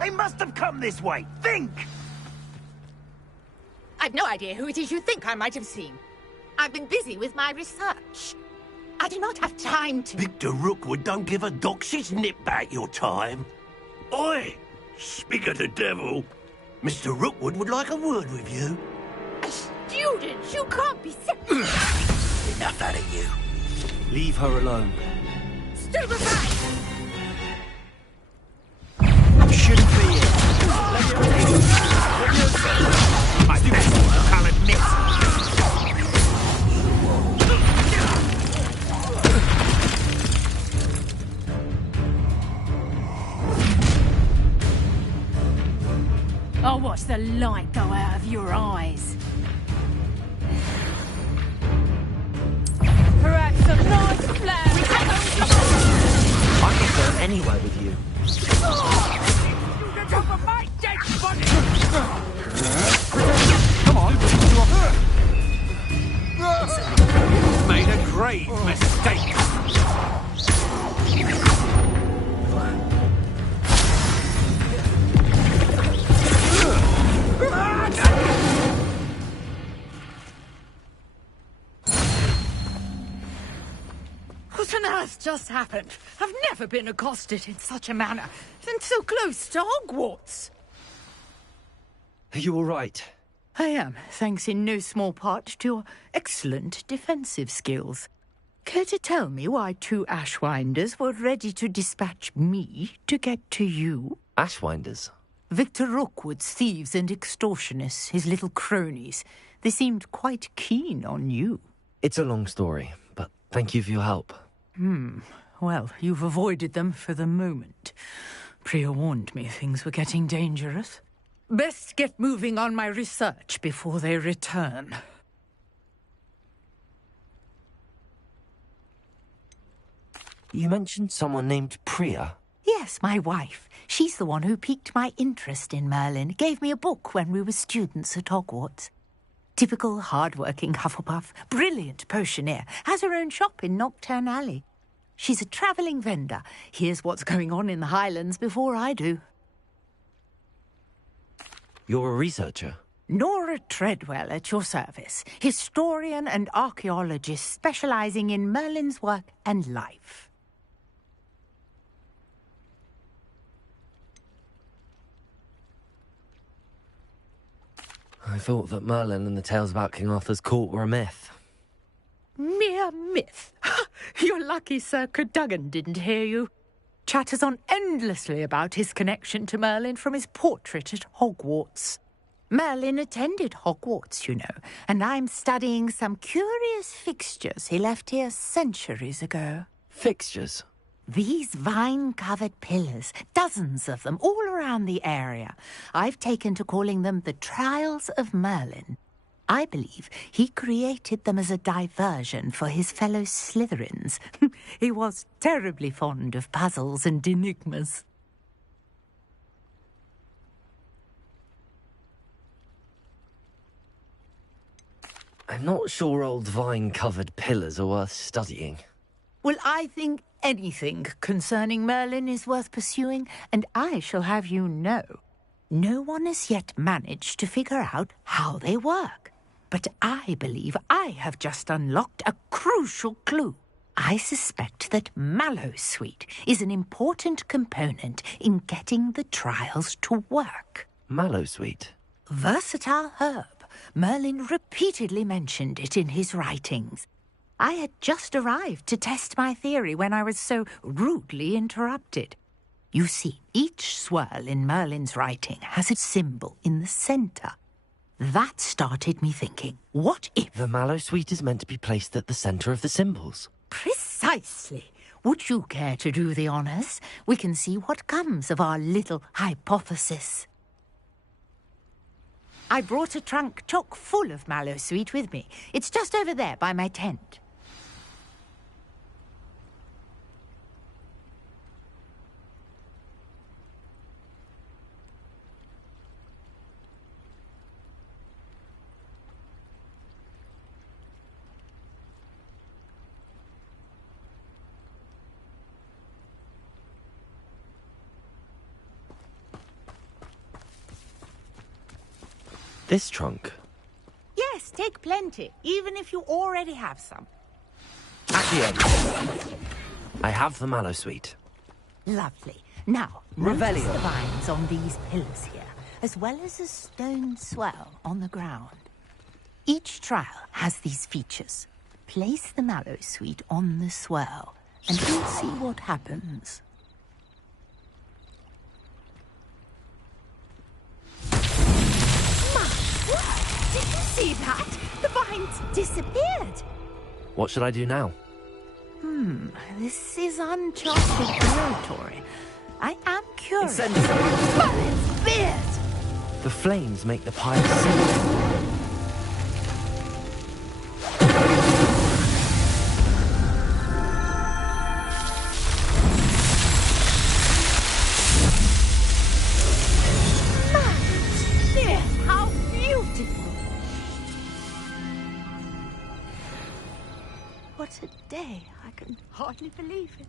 They must have come this way. Think! I've no idea who it is you think I might have seen. I've been busy with my research. I do not have time to... Victor Rookwood don't give a doxy's nip back your time. Oi! Speak of the devil. Mr. Rookwood would like a word with you. A student? You can't be sick. Enough out of you. Leave her alone. Stupefy! Shouldn't be here. Let me read. I'll admit. I'll watch the light go out of your eyes. Perhaps a nice plan. I can go anywhere with you. Come on. Made a grave mistake. What on earth just happened? I've never been accosted in such a manner, and so close to Hogwarts. Are you all right? I am, thanks in no small part to your excellent defensive skills. Care to tell me why two Ashwinders were ready to dispatch me to get to you? Ashwinders? Victor Rookwood's thieves and extortionists, his little cronies. They seemed quite keen on you. It's a long story, but thank you for your help. Well, you've avoided them for the moment. Priya warned me things were getting dangerous. Best get moving on my research before they return. You mentioned someone named Priya. Yes, my wife. She's the one who piqued my interest in Merlin. Gave me a book when we were students at Hogwarts. Typical hard-working Hufflepuff, brilliant potioneer, has her own shop in Knockturn Alley. She's a travelling vendor. Hears what's going on in the Highlands before I do. You're a researcher? Nora Treadwell at your service. Historian and archaeologist specialising in Merlin's work and life. I thought that Merlin and the tales about King Arthur's court were a myth. Mere myth. You're lucky Sir Cadogan didn't hear you. Chatters on endlessly about his connection to Merlin from his portrait at Hogwarts. Merlin attended Hogwarts, you know, and I'm studying some curious fixtures he left here centuries ago. Fixtures? These vine-covered pillars, dozens of them, all around the area. I've taken to calling them the Trials of Merlin. I believe he created them as a diversion for his fellow Slytherins. He was terribly fond of puzzles and enigmas. I'm not sure old vine-covered pillars are worth studying. Well, I think anything concerning Merlin is worth pursuing, and I shall have you know, no one has yet managed to figure out how they work. But I believe I have just unlocked a crucial clue. I suspect that Mallowsweet is an important component in getting the trials to work. Mallowsweet? Versatile herb. Merlin repeatedly mentioned it in his writings. I had just arrived to test my theory when I was so rudely interrupted. You see, each swirl in Merlin's writing has a symbol in the centre. That started me thinking, what if... The Mallowsweet is meant to be placed at the centre of the symbols. Precisely. Would you care to do the honours? We can see what comes of our little hypothesis. I brought a trunk chock full of Mallowsweet with me. It's just over there by my tent. This trunk? Yes, take plenty, even if you already have some. Accio. I have the mallow sweet. Lovely. Now, Revelio. notice the vines on these pillars here, as well as a stone swell on the ground. Each trial has these features. Place the mallow sweet on the swell, and you'll see what happens. Did you see that? The vines disappeared. What should I do now? This is uncharted territory. I am curious. Incendiary. But it's fierce. The flames make the pyre sing. Fierce, how beautiful. What a day. I can hardly believe it.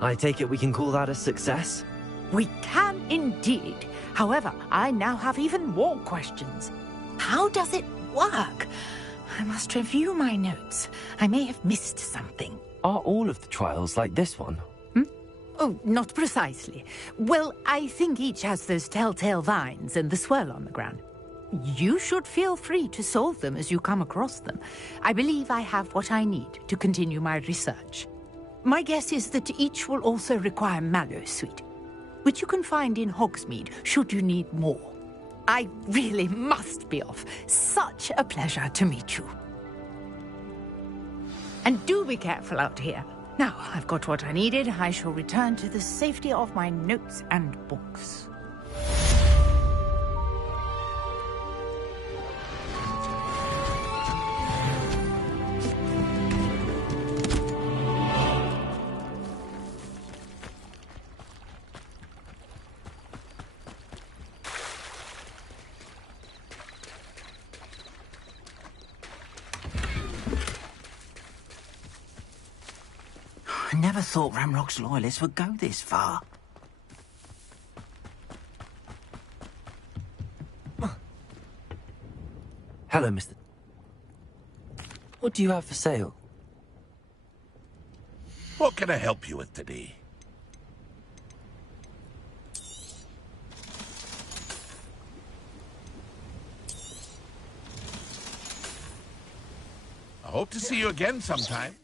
I take it we can call that a success? We can indeed. However, I now have even more questions. How does it work? I must review my notes. I may have missed something. Are all of the trials like this one? Oh, not precisely. Well, I think each has those telltale vines and the swirl on the ground. You should feel free to solve them as you come across them. I believe I have what I need to continue my research. My guess is that each will also require mallow sweet, which you can find in Hogsmeade should you need more. I really must be off. Such a pleasure to meet you. And do be careful out here. Now, I've got what I needed. I shall return to the safety of my notes and books. I never thought Ramrock's loyalists would go this far. Hello, Mr. What do you have for sale? What can I help you with today? I hope to see you again sometime.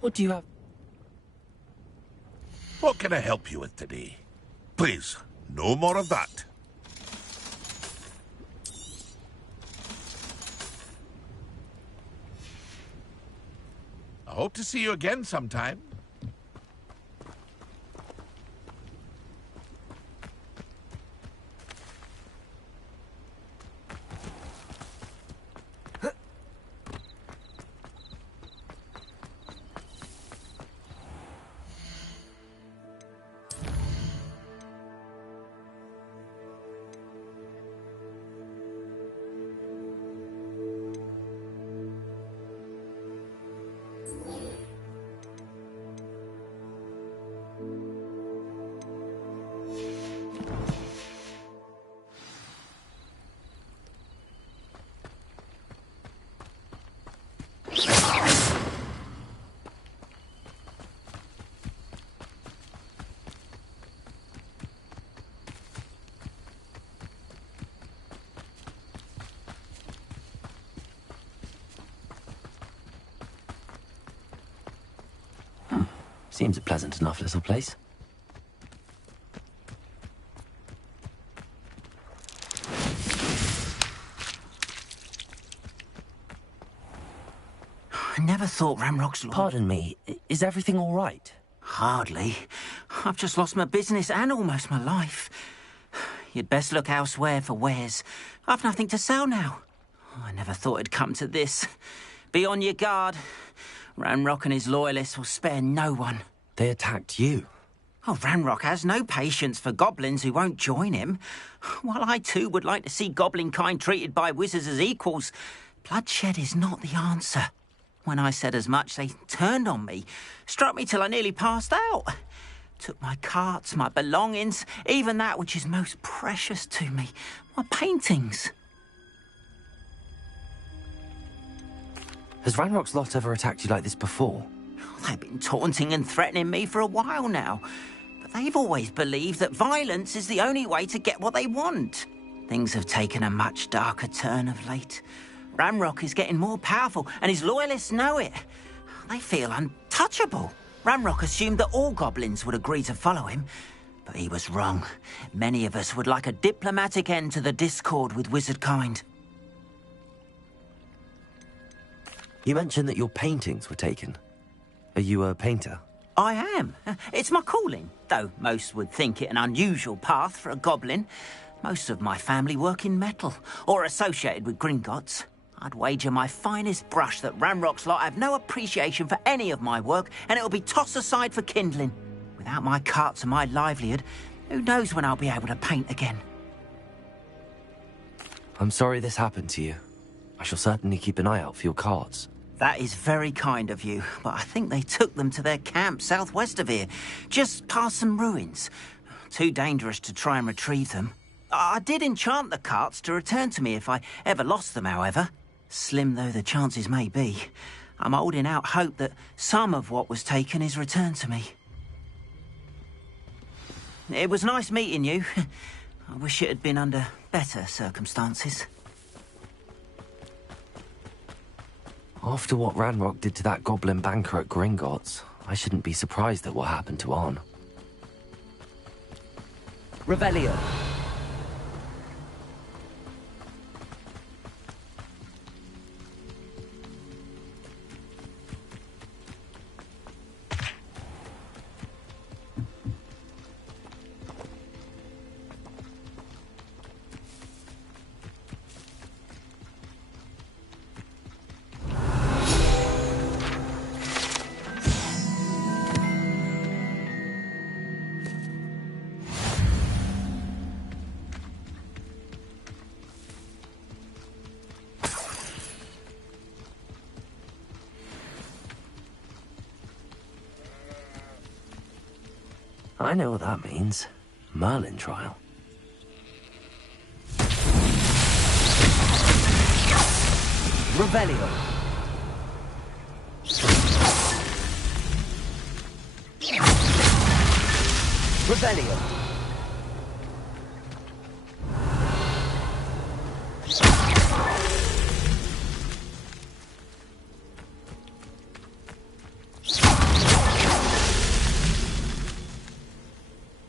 What do you have? What can I help you with today? Please, no more of that. I hope to see you again sometime. Seems a pleasant enough little place. I never thought Ramrock's law... Pardon me, is everything all right? Hardly. I've just lost my business and almost my life. You'd best look elsewhere for wares. I've nothing to sell now. I never thought it'd come to this. Be on your guard. Ranrock and his loyalists will spare no one. They attacked you. Oh, Ranrock has no patience for goblins who won't join him. While I too would like to see goblin kind treated by wizards as equals, bloodshed is not the answer. When I said as much, they turned on me, struck me till I nearly passed out. Took my carts, my belongings, even that which is most precious to me, my paintings. Has Ranrock's lot ever attacked you like this before? They've been taunting and threatening me for a while now, but they've always believed that violence is the only way to get what they want. Things have taken a much darker turn of late. Ranrock is getting more powerful, and his loyalists know it. They feel untouchable. Ranrock assumed that all goblins would agree to follow him, but he was wrong. Many of us would like a diplomatic end to the discord with wizard kind. You mentioned that your paintings were taken. Are you a painter? I am. It's my calling, though most would think it an unusual path for a goblin. Most of my family work in metal, or associated with Gringotts. I'd wager my finest brush that Ranrock's lot have no appreciation for any of my work, and it'll be tossed aside for kindling. Without my carts and my livelihood, who knows when I'll be able to paint again. I'm sorry this happened to you. I shall certainly keep an eye out for your carts. That is very kind of you, but I think they took them to their camp southwest of here, just past some ruins. Too dangerous to try and retrieve them. I did enchant the carts to return to me if I ever lost them, however. Slim though the chances may be, I'm holding out hope that some of what was taken is returned to me. It was nice meeting you. I wish it had been under better circumstances. After what Ranrock did to that goblin banker at Gringotts, I shouldn't be surprised at what happened to Arn. Revelio. I know what that means. Merlin trial. Revelio. Revelio.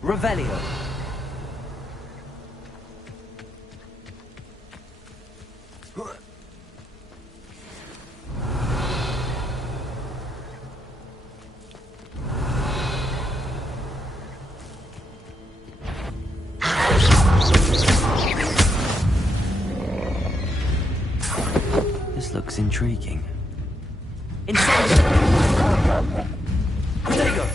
Revelio. This looks intriguing. Incendio. Protego.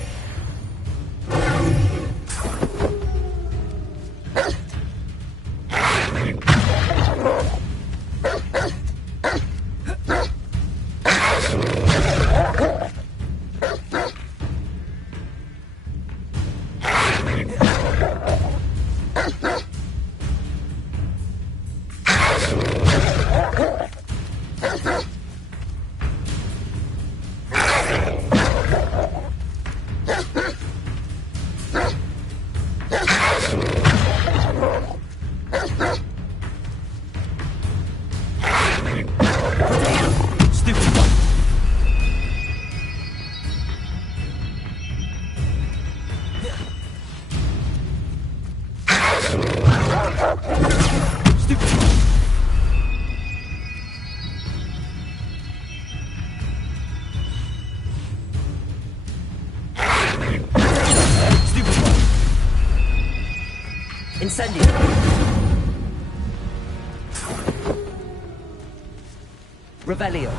Incendio. Revelio.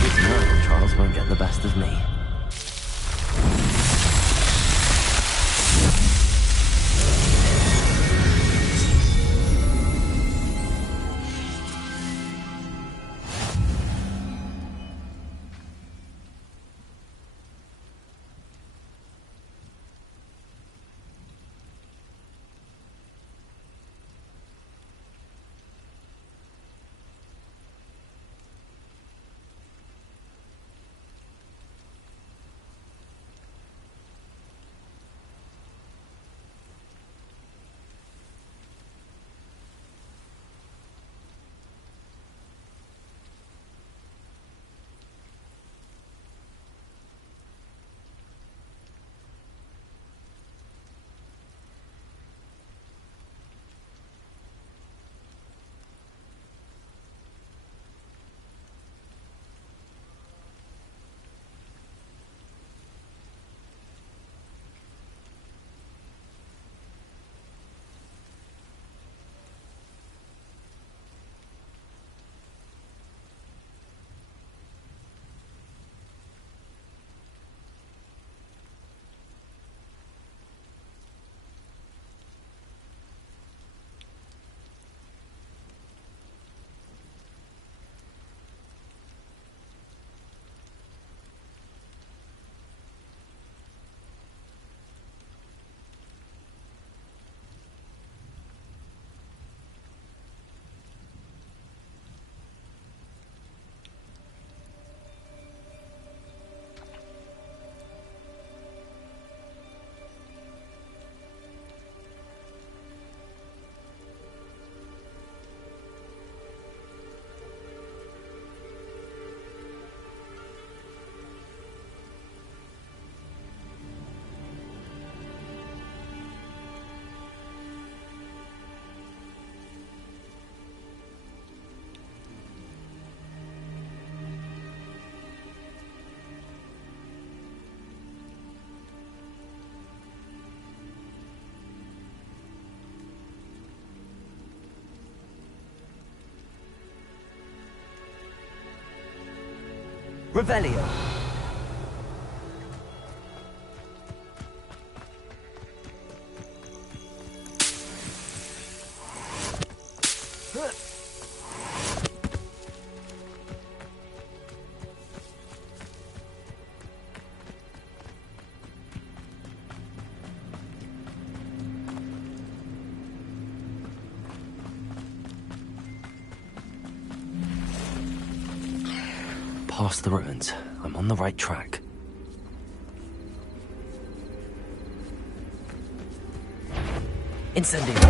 These miracle trials won't get the best of me. Revelio. Past the ruins. I'm on the right track. Incendio.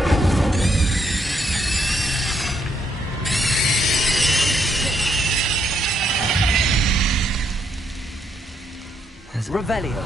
Revelio.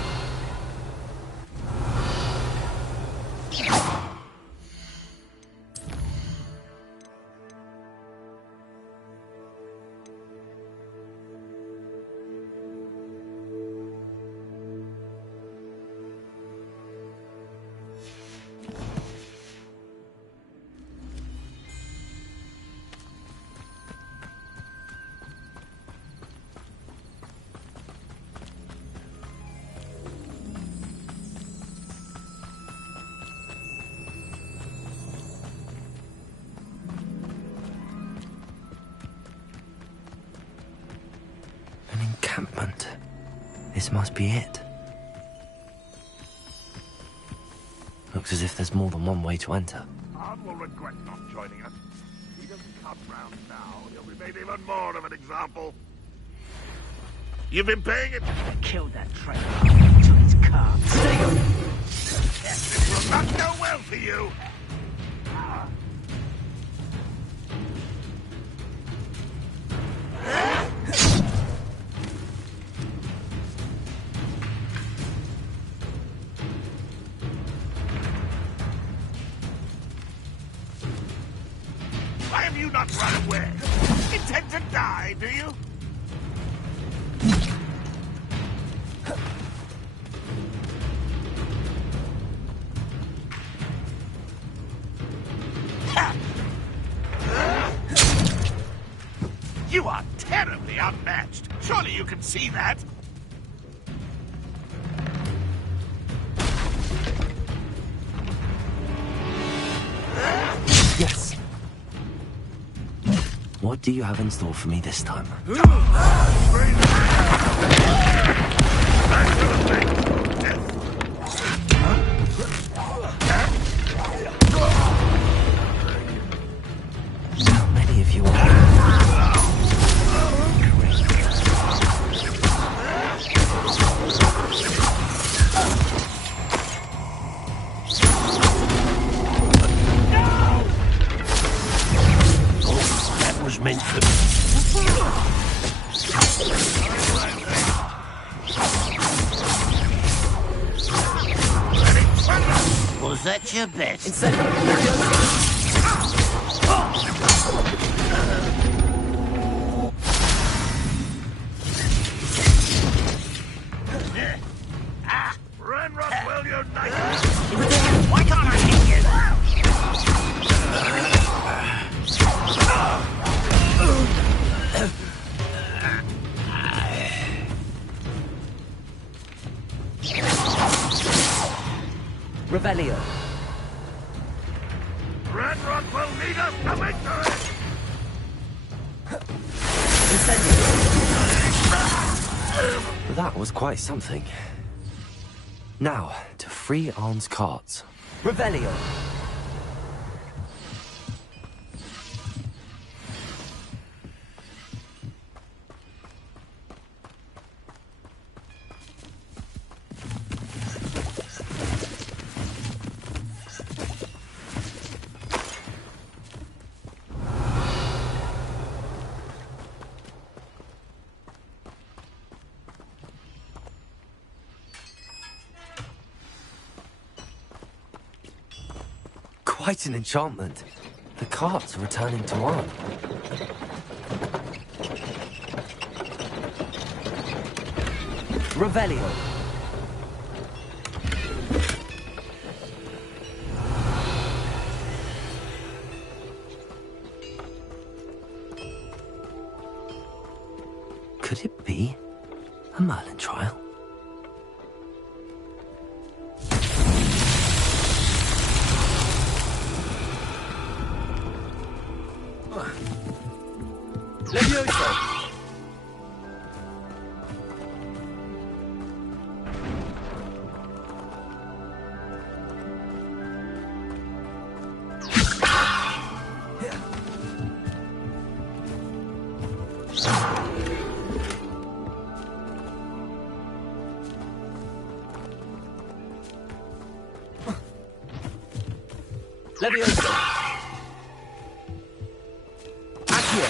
An encampment. This must be it. Looks as if there's more than one way to enter. Arn will regret not joining us. If he doesn't come round now, he'll be made even more of an example. You've been paying it. Killed that traitor to his car. Yes, it will not go well for you. you not run away? Intend to die, do you? You are terribly outmatched. Surely you can see that. Yes. What do you have in store for me this time? How many of you are? That was meant for me. Was that your best? Incendio. Run, Rockwell, you nice. Why can't I hit you? Revelio. Run, Rockwell, lead us to victory. Incendio. That was quite something. Now, to free Arn's carts. Revelio. Quite an enchantment. The carts are returning to Arn. Revelio. Could it be a Merlin trial? Levioso. Levioso. Accio.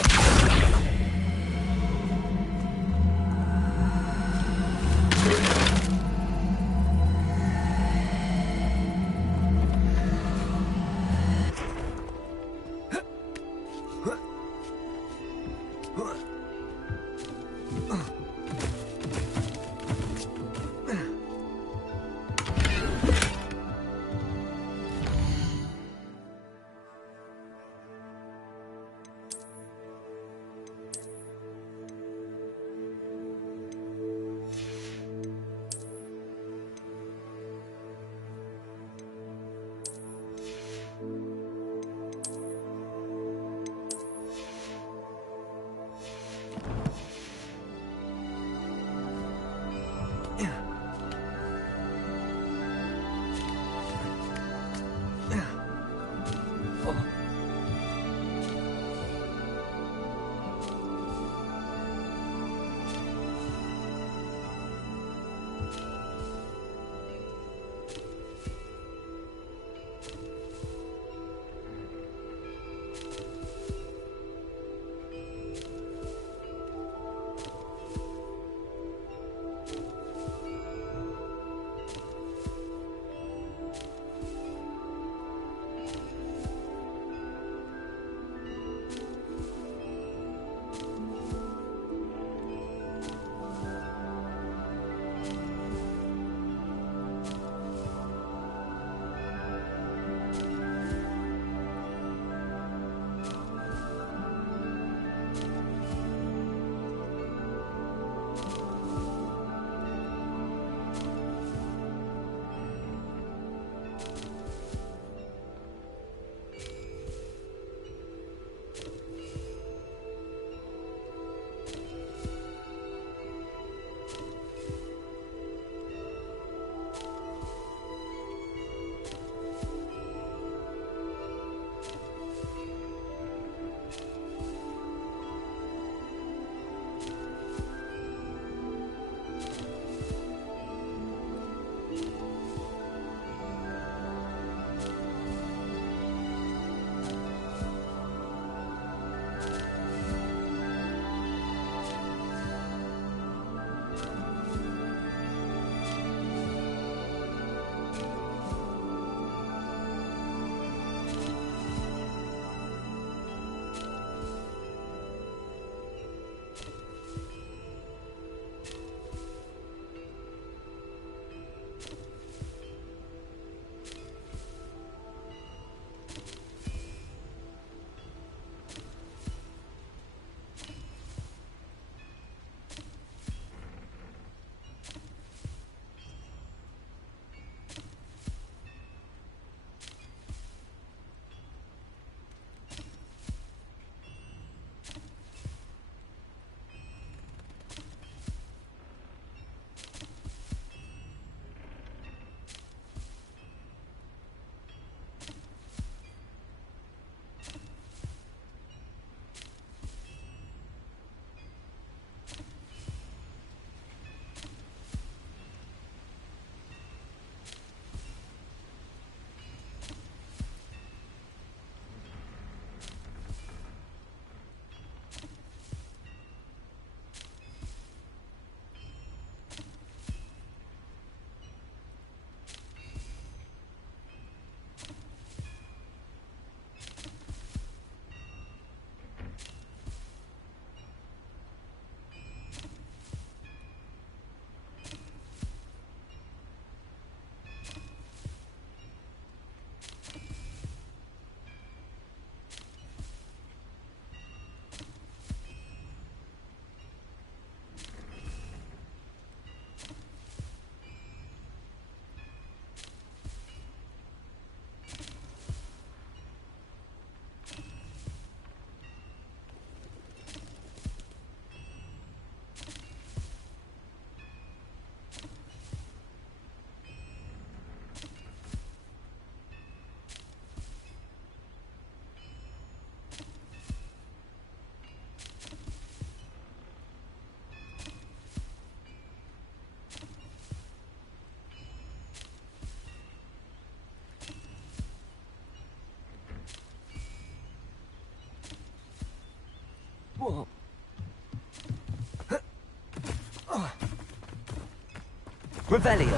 Revelio.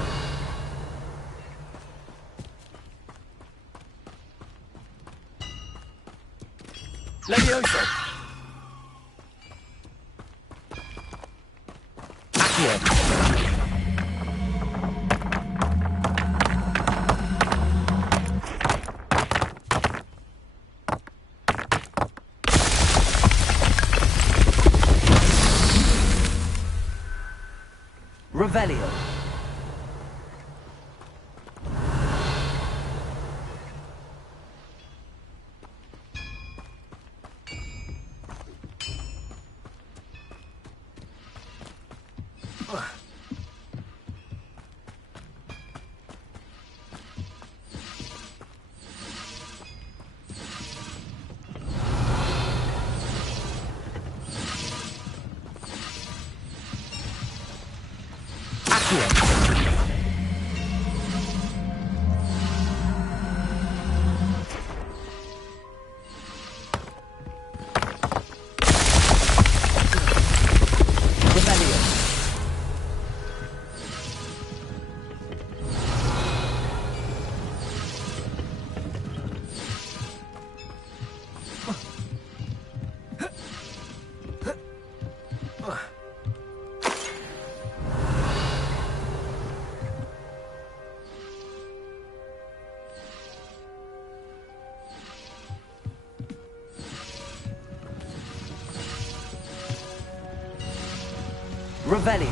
Levioso. Accio. Revelio. Revelio. Revelio.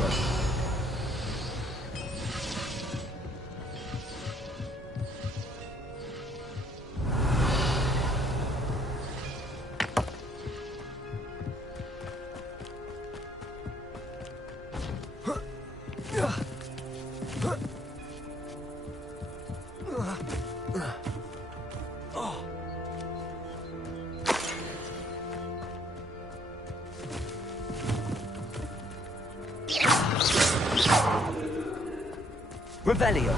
Revelio.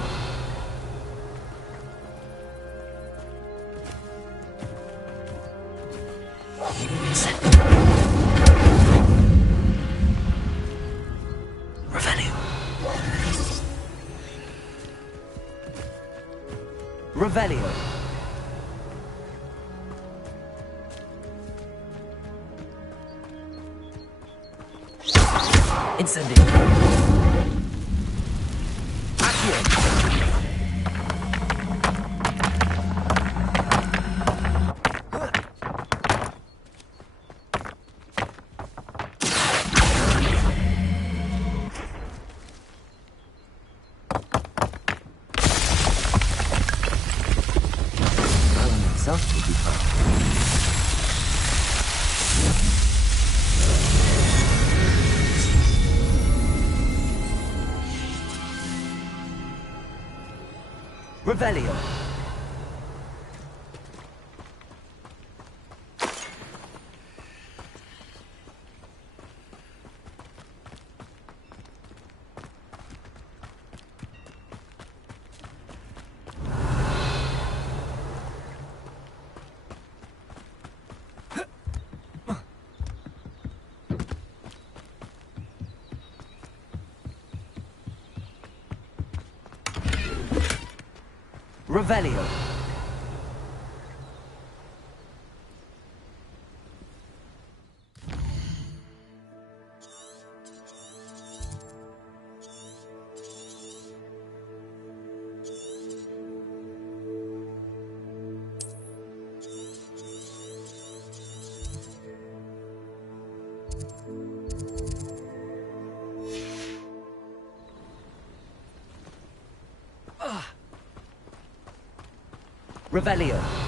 Revelio. Incendio. Revelio. Revelio. Revelio.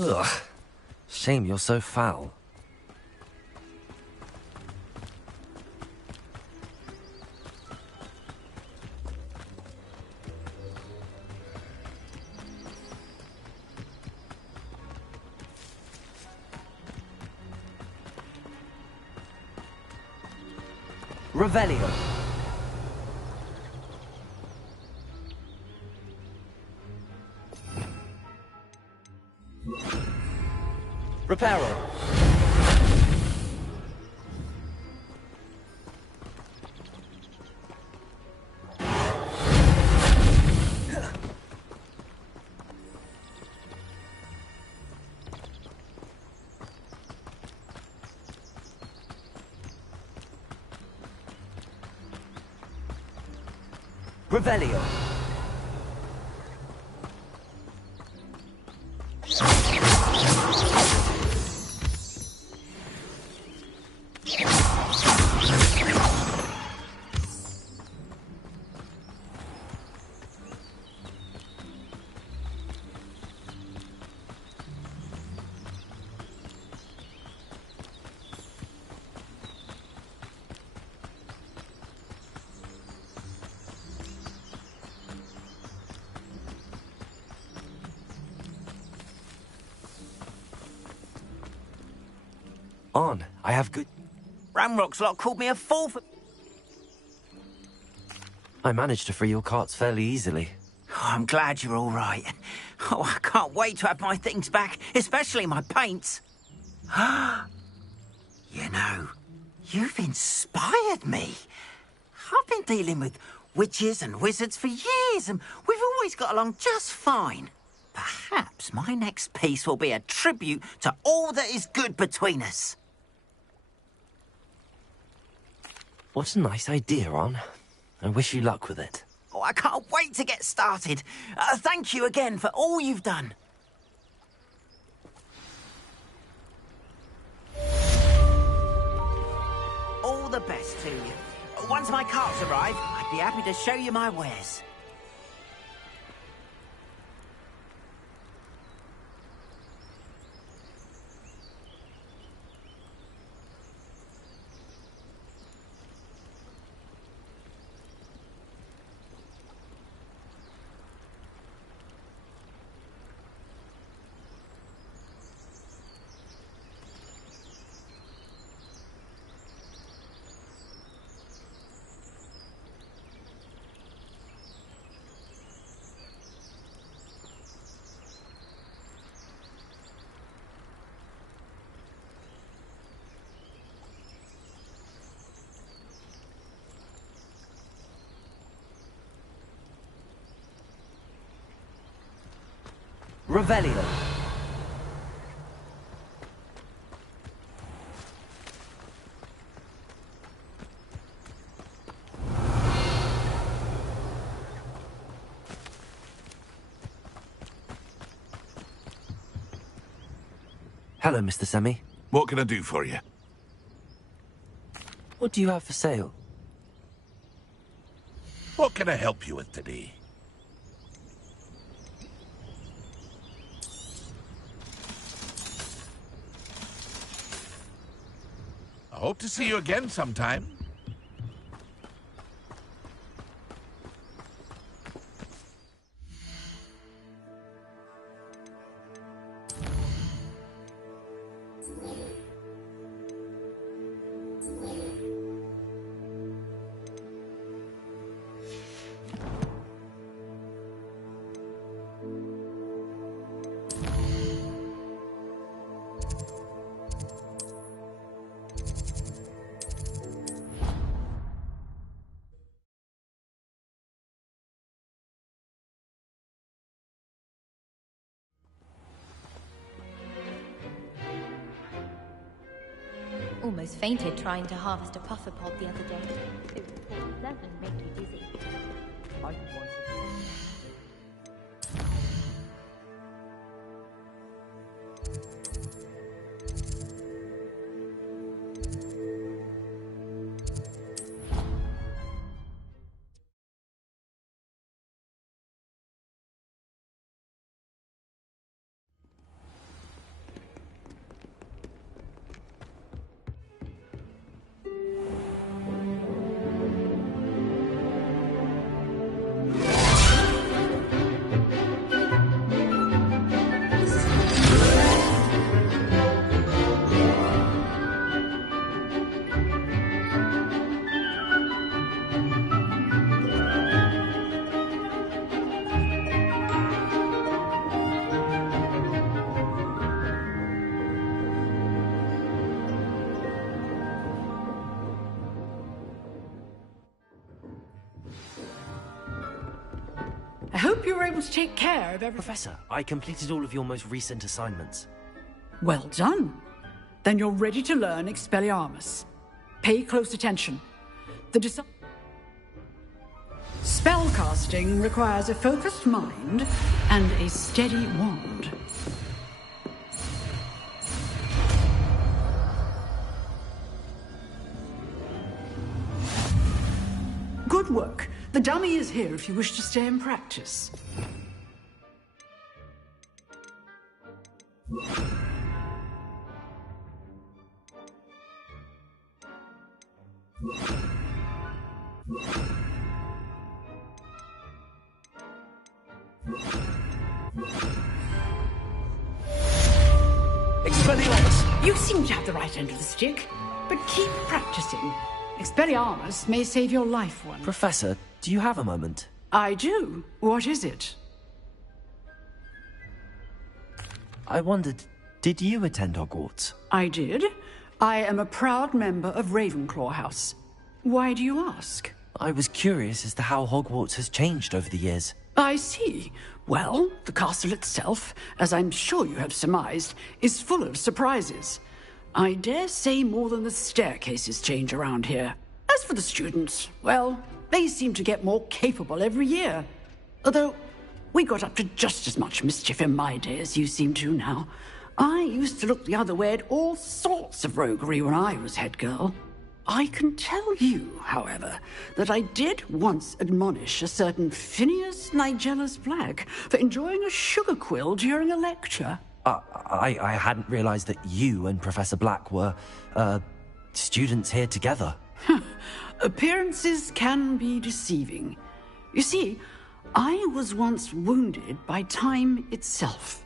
Ugh. Shame you're so foul. Revelio. Reparo. Revelio. On, I have good... Ramrock's lot called me a fool for... I managed to free your carts fairly easily. Oh, I'm glad you're all right. Oh, I can't wait to have my things back, especially my paints. You know, you've inspired me. I've been dealing with witches and wizards for years, and we've always got along just fine. Perhaps my next piece will be a tribute to all that is good between us. What a nice idea, On. I wish you luck with it. Oh, I can't wait to get started. Thank you again for all you've done. All the best to you. Once my carts arrive, I'd be happy to show you my wares. Revelio. Hello, Mr. Semi. What can I do for you? What do you have for sale? What can I help you with today? I hope to see you again sometime. Almost fainted trying to harvest a puffer pod the other day. It would certainly make you dizzy. hope you were able to take care of everything. Professor, I completed all of your most recent assignments. Well done. Then you're ready to learn Expelliarmus. Pay close attention. Spellcasting requires a focused mind and a steady wand. Good work. The dummy is here if you wish to stay and practice. Expelliarmus! You seem to have the right end of the stick, but keep practicing. Expelliarmus may save your life one. Professor, do you have a moment? I do. What is it? I wondered, did you attend Hogwarts? I did. I am a proud member of Ravenclaw House. Why do you ask? I was curious as to how Hogwarts has changed over the years. I see. Well, the castle itself, as I'm sure you have surmised, is full of surprises. I dare say more than the staircases change around here. As for the students, well, they seem to get more capable every year. Although, we got up to just as much mischief in my day as you seem to now. I used to look the other way at all sorts of roguery when I was head girl. I can tell you, however, that I did once admonish a certain Phineas Nigellus Black for enjoying a sugar quill during a lecture. I hadn't realized that you and Professor Black were, students here together. Appearances can be deceiving. You see, I was once wounded by time itself.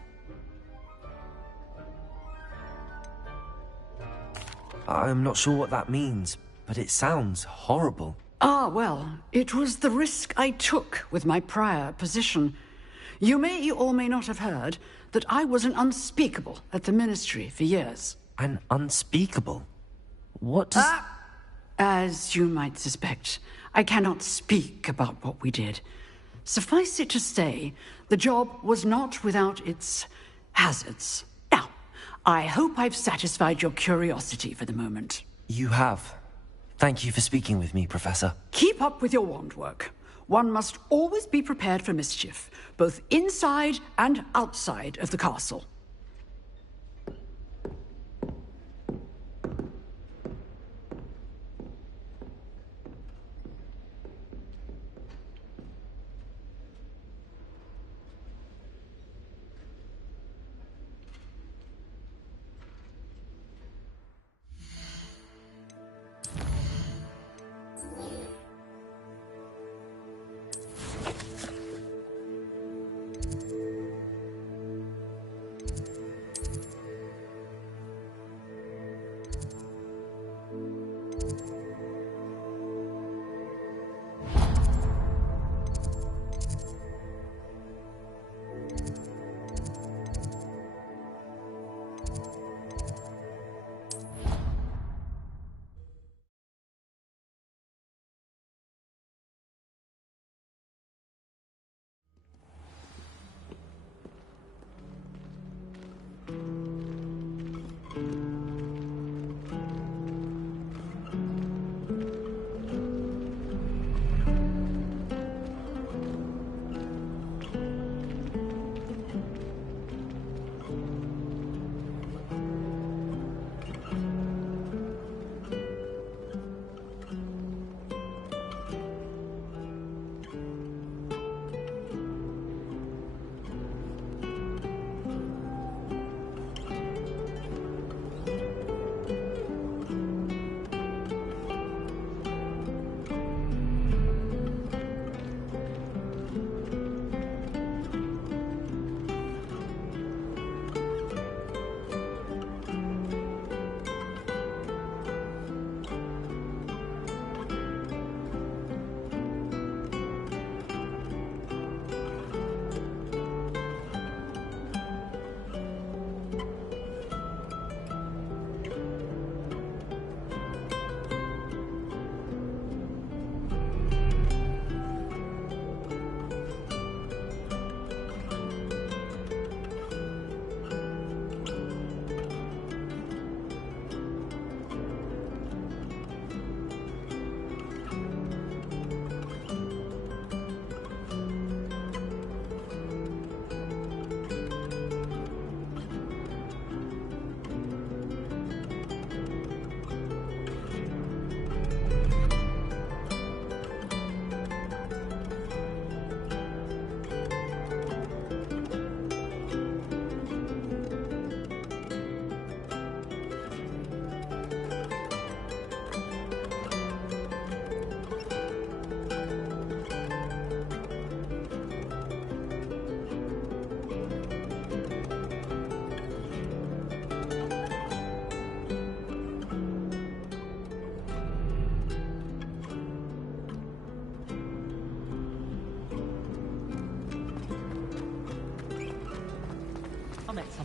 I'm not sure what that means, but it sounds horrible. Ah, well, it was the risk I took with my prior position. You may or may not have heard that I was an unspeakable at the Ministry for years. An unspeakable? What does... As you might suspect, I cannot speak about what we did. Suffice it to say, the job was not without its hazards. Now, I hope I've satisfied your curiosity for the moment. You have. Thank you for speaking with me, Professor. Keep up with your wand work. One must always be prepared for mischief, both inside and outside of the castle.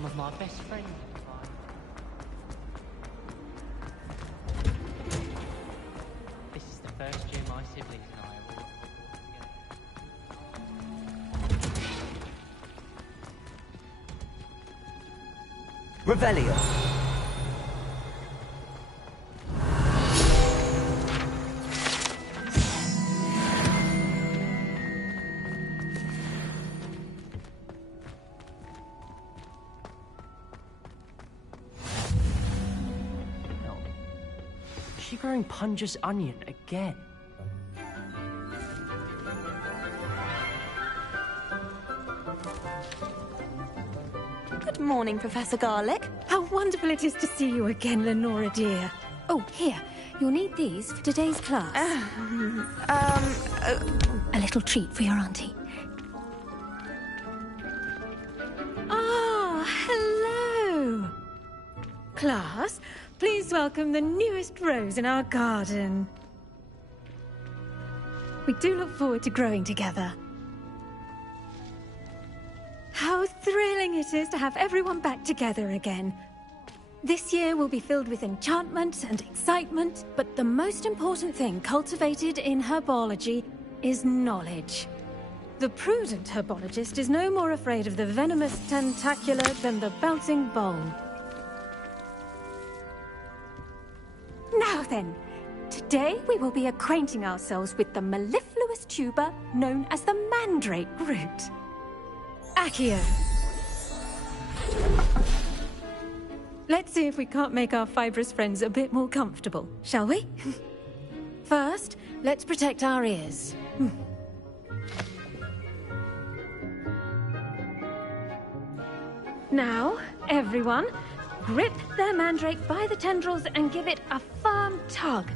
of my best friends. This is the first year my siblings and I have all Revelio. Is she growing Punja's onion again? Good morning, Professor Garlick. How wonderful it is to see you again, Lenora dear. Oh, here. You'll need these for today's class. A little treat for your auntie. Ah, hello. Class, please welcome the newest rose in our garden. We do look forward to growing together. How thrilling it is to have everyone back together again. This year will be filled with enchantment and excitement, but the most important thing cultivated in herbology is knowledge. The prudent herbologist is no more afraid of the venomous tentacula than the bouncing bone. Now then, today we will be acquainting ourselves with the mellifluous tuber known as the mandrake root. Accio. Let's see if we can't make our fibrous friends a bit more comfortable, shall we? First, let's protect our ears. Now, everyone, grip their mandrake by the tendrils and give it a firm tug.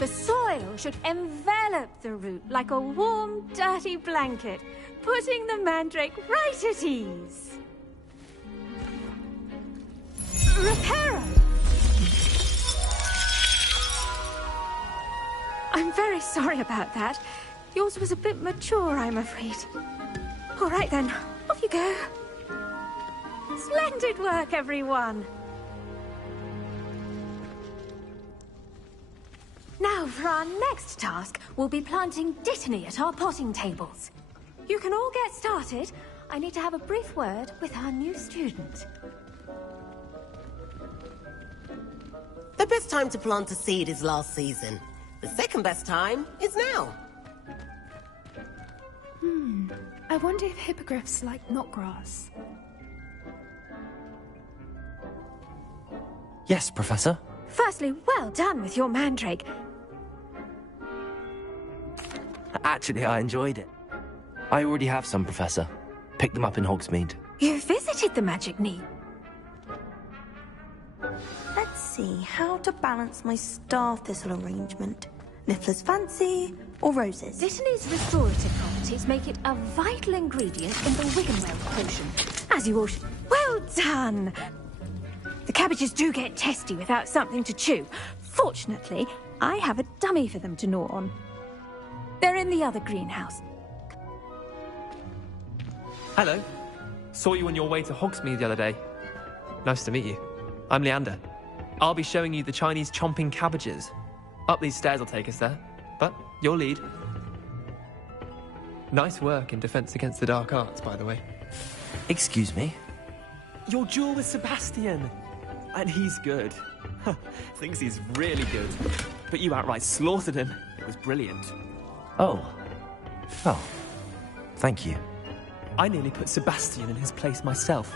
The soil should envelop the root like a warm, dirty blanket, putting the mandrake right at ease. Reparo! I'm very sorry about that. Yours was a bit mature, I'm afraid. All right then, off you go. Splendid work, everyone. Now, for our next task, we'll be planting dittany at our potting tables. You can all get started. I need to have a brief word with our new student. The best time to plant a seed is last season. The second best time is now. I wonder if hippogriffs like knotgrass. Yes, Professor. Firstly, well done with your mandrake. Actually, I enjoyed it. I already have some, Professor. Picked them up in Hogsmeade. You visited the Magic Knee. Let's see how to balance my star thistle arrangement. Niffler's fancy or roses? Dittany's restorative properties make it a vital ingredient in the Wiggenweld potion. As you all should... Well done! The cabbages do get testy without something to chew. Fortunately, I have a dummy for them to gnaw on. They're in the other greenhouse. Hello. Saw you on your way to Hogsmeade the other day. Nice to meet you. I'm Leander. I'll be showing you the Chinese chomping cabbages. Up these stairs will take us there, but your lead. Nice work in Defense Against the Dark Arts, by the way. Excuse me? Your duel with Sebastian. And he's good. Thinks he's really good. But you outright slaughtered him. It was brilliant. Oh. Thank you. I nearly put Sebastian in his place myself.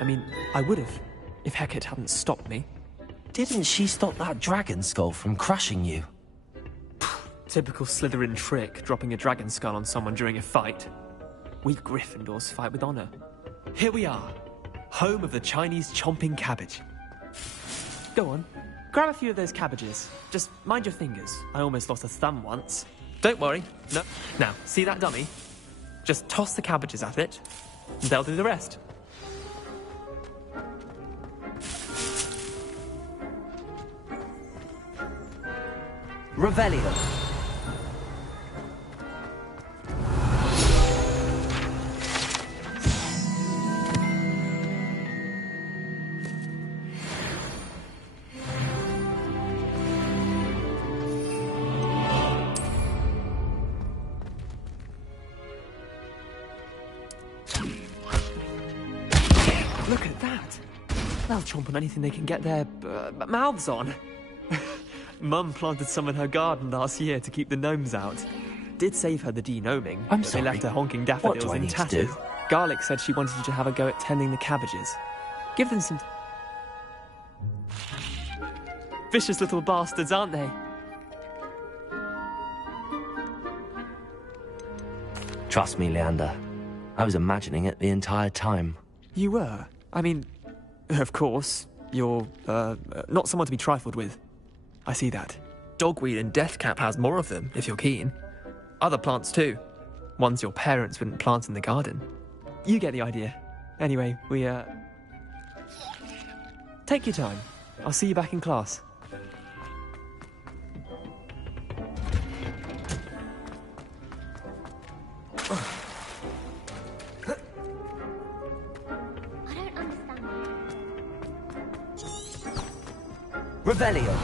I mean, I would have, if Hecate hadn't stopped me. Didn't she stop that dragon skull from crushing you? Typical Slytherin trick, dropping a dragon skull on someone during a fight. We Gryffindors fight with honor. Here we are, home of the Chinese chomping cabbage. Go on, grab a few of those cabbages. Just mind your fingers. I almost lost a thumb once. Don't worry. No. Now, see that dummy? Just toss the cabbages at it, and they'll do the rest. Revelio. Look at that. They'll chomp on anything they can get their mouths on. Mum planted some in her garden last year to keep the gnomes out. Did save her the de-gnoming, I'm but sorry. they left her honking What daffodils do I in need to tatters. do? Garlic said she wanted you to have a go at tending the cabbages. Give them some... Vicious little bastards, aren't they? Trust me, Leander. I was imagining it the entire time. You were? I mean, of course, you're, not someone to be trifled with. I see that. Dogweed and deathcap has more of them, if you're keen. Other plants too. Ones your parents wouldn't plant in the garden. You get the idea. Anyway, we, take your time. I'll see you back in class. Revelio.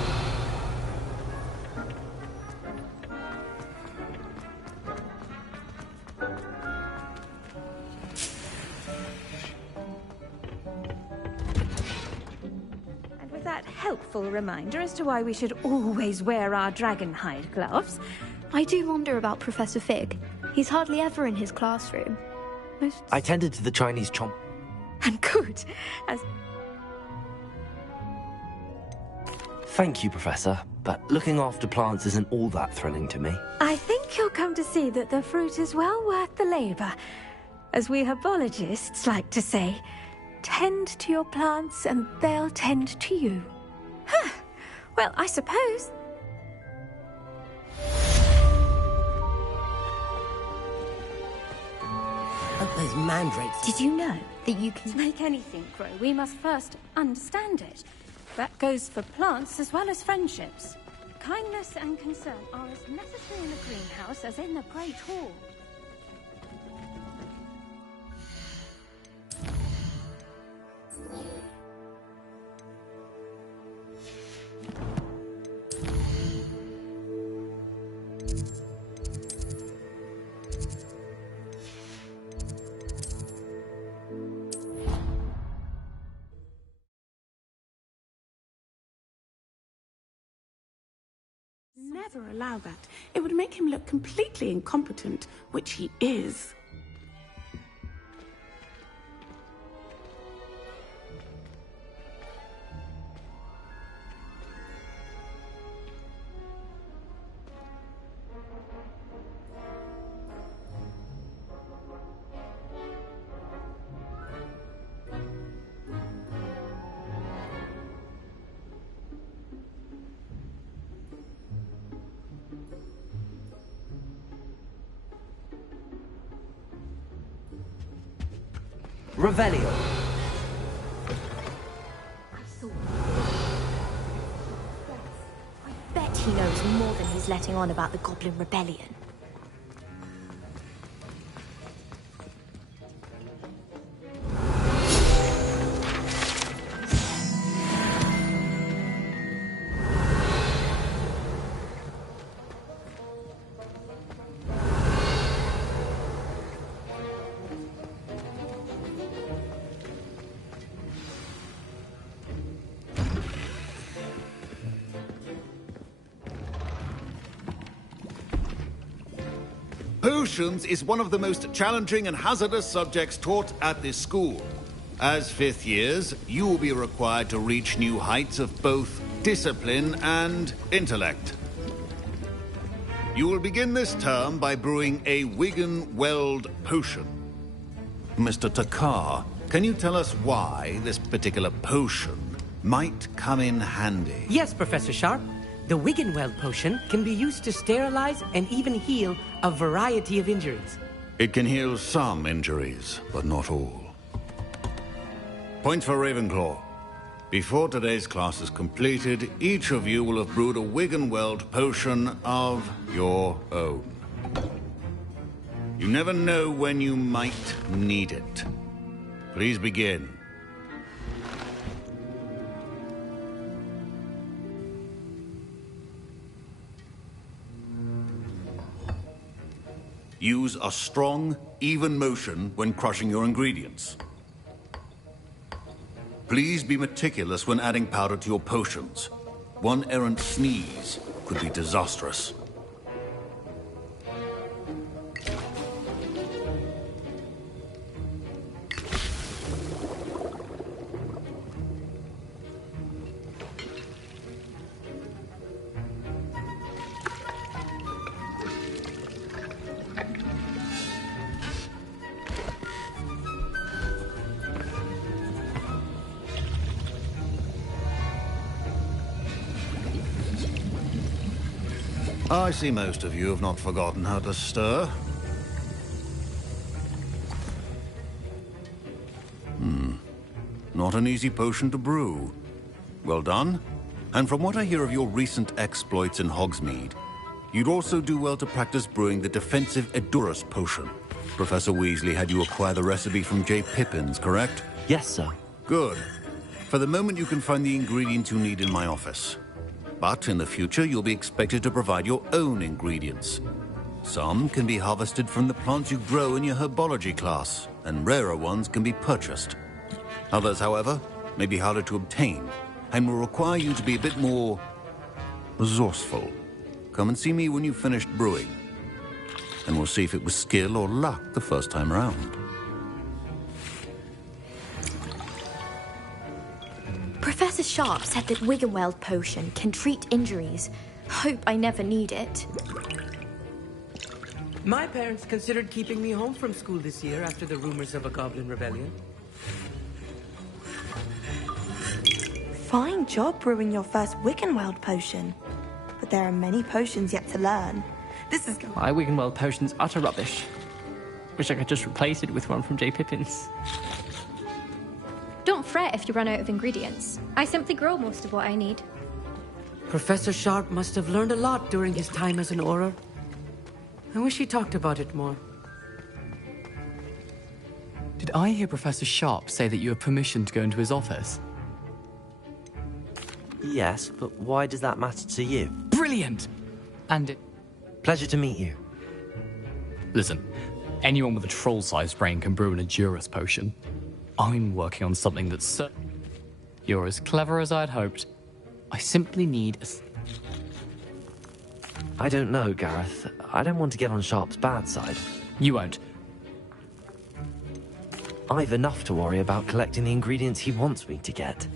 And with that helpful reminder as to why we should always wear our dragonhide gloves, I do wonder about Professor Fig. He's hardly ever in his classroom. I tended to the Chinese chomp. and good, as Thank you, Professor, but looking after plants isn't all that thrilling to me. I think you'll come to see that the fruit is well worth the labour. As we herbologists like to say, tend to your plants and they'll tend to you. Huh. Well, I suppose. Those mandrakes. Did you know that you can make anything grow? We must first understand it. That goes for plants as well as friendships. Kindness and concern are as necessary in the greenhouse as in the Great Hall. Never allow that. It would make him look completely incompetent, which he is. Revelio. I bet he knows more than he's letting on about the Goblin Rebellion. Potions is one of the most challenging and hazardous subjects taught at this school. As fifth years, you will be required to reach new heights of both discipline and intellect. You will begin this term by brewing a Wigan Weld potion. Mr. Takar, can you tell us why this particular potion might come in handy? Yes, Professor Sharp. The Wiggenweld potion can be used to sterilize and even heal a variety of injuries. It can heal some injuries, but not all. Points for Ravenclaw. Before today's class is completed, each of you will have brewed a Wiggenweld potion of your own. You never know when you might need it. Please begin. Use a strong, even motion when crushing your ingredients. Please be meticulous when adding powder to your potions. One errant sneeze could be disastrous. I see most of you have not forgotten how to stir. Not an easy potion to brew. Well done. And from what I hear of your recent exploits in Hogsmeade, you'd also do well to practice brewing the defensive Edurus potion. Professor Weasley had you acquire the recipe from J. Pippin's, correct? Yes, sir. Good. For the moment, you can find the ingredients you need in my office. But in the future, you'll be expected to provide your own ingredients. Some can be harvested from the plants you grow in your herbology class, and rarer ones can be purchased. Others, however, may be harder to obtain, and will require you to be a bit more resourceful. Come and see me when you've finished brewing, and we'll see if it was skill or luck the first time around. Professor Sharp said that Wiggenweld potion can treat injuries. Hope I never need it. My parents considered keeping me home from school this year after the rumors of a goblin rebellion. Fine job brewing your first Wiggenweld potion. But there are many potions yet to learn. This is... My Wiggenweld potion's utter rubbish. Wish I could just replace it with one from J. Pippin's. Don't fret if you run out of ingredients. I simply grow most of what I need. Professor Sharp must have learned a lot during his time as an Auror. I wish he talked about it more. Did I hear Professor Sharp say that you have permission to go into his office? Yes, but why does that matter to you? Brilliant! And it... Pleasure to meet you. Listen, anyone with a troll-sized brain can brew an Edurus potion. I'm working on something that's so... You're as clever as I'd hoped. I simply need a... I don't know, Gareth. I don't want to get on Sharp's bad side. You won't. I've enough to worry about collecting the ingredients he wants me to get.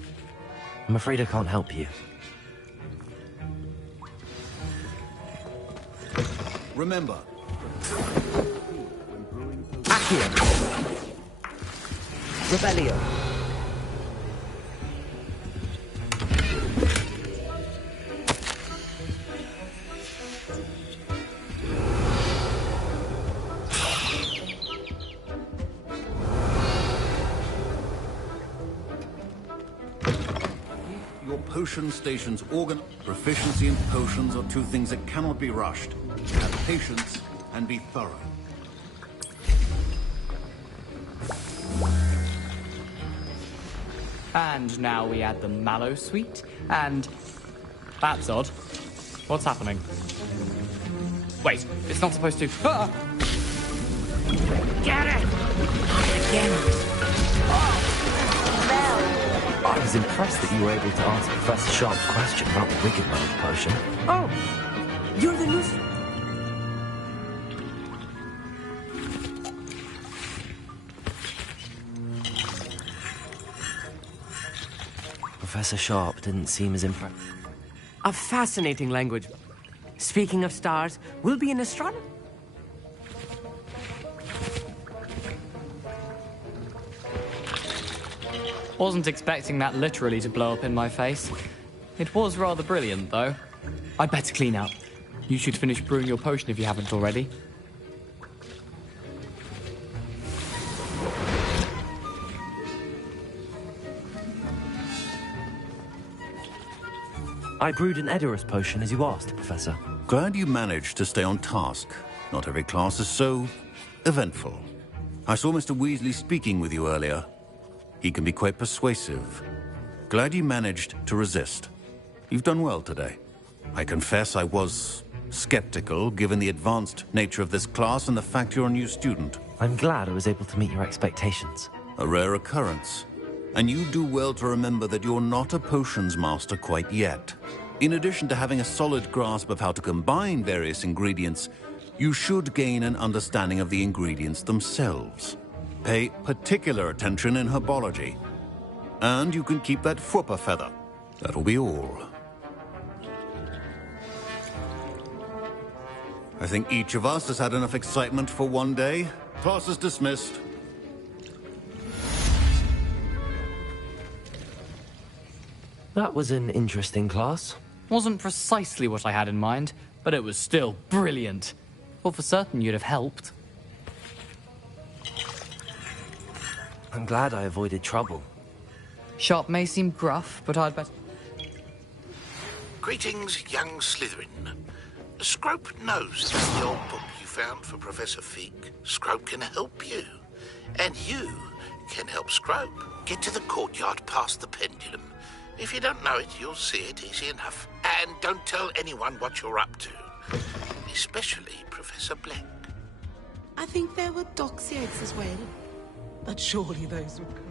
I'm afraid I can't help you. Remember. Accio. Rebellion. Your potion station's organ... Proficiency in potions are two things that cannot be rushed. Have patience and be thorough. And now we add the mallow sweet, and... That's odd. What's happening? Wait, it's not supposed to... Ah! Get it! Again. I was impressed that you were able to answer Professor Sharp's question about the Wiggenweld potion. Oh! You're the new... Professor Sharp didn't seem as impressed. A fascinating language. Speaking of stars, we'll be an astronomer. Wasn't expecting that literally to blow up in my face. It was rather brilliant, though. I'd better clean up. You should finish brewing your potion if you haven't already. I brewed an Edorus potion as you asked, Professor. Glad you managed to stay on task. Not every class is so eventful. I saw Mr. Weasley speaking with you earlier. He can be quite persuasive. Glad you managed to resist. You've done well today. I confess I was skeptical, given the advanced nature of this class and the fact you're a new student. I'm glad I was able to meet your expectations. A rare occurrence. And you do well to remember that you're not a potions master quite yet. In addition to having a solid grasp of how to combine various ingredients, you should gain an understanding of the ingredients themselves. Pay particular attention in herbology. And you can keep that Fwooper feather. That'll be all. I think each of us has had enough excitement for one day. Class is dismissed. That was an interesting class. Wasn't precisely what I had in mind, but it was still brilliant. Thought for certain you'd have helped. I'm glad I avoided trouble. Sharp may seem gruff, but I'd bet... Greetings, young Slytherin. Scrope knows that the old book you found for Professor Fig. Scrope can help you. And you can help Scrope get to the courtyard past the pendulum. If you don't know it, you'll see it easy enough. And don't tell anyone what you're up to. Especially Professor Black. I think there were doxy eggs as well. But surely those would go.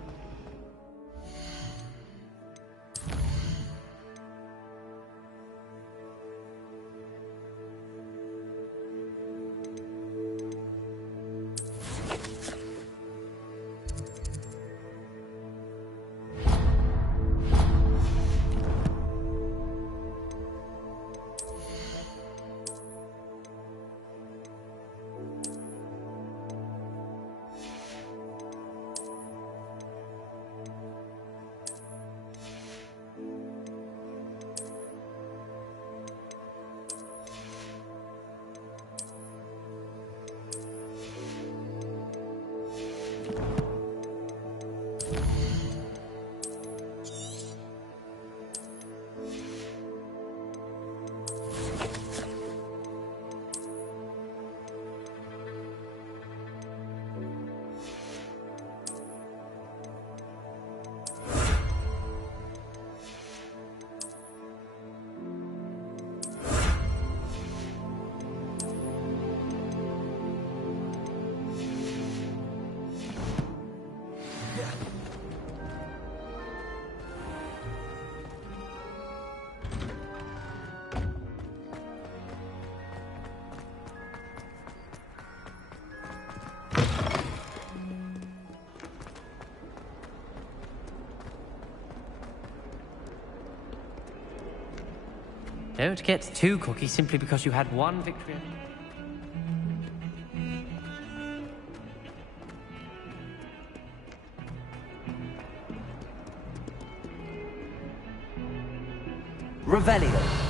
Don't get too cocky simply because you had one victory. Revelio.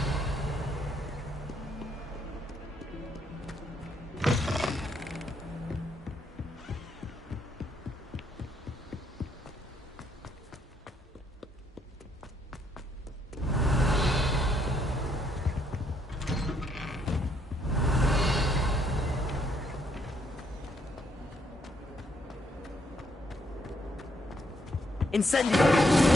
Incendio!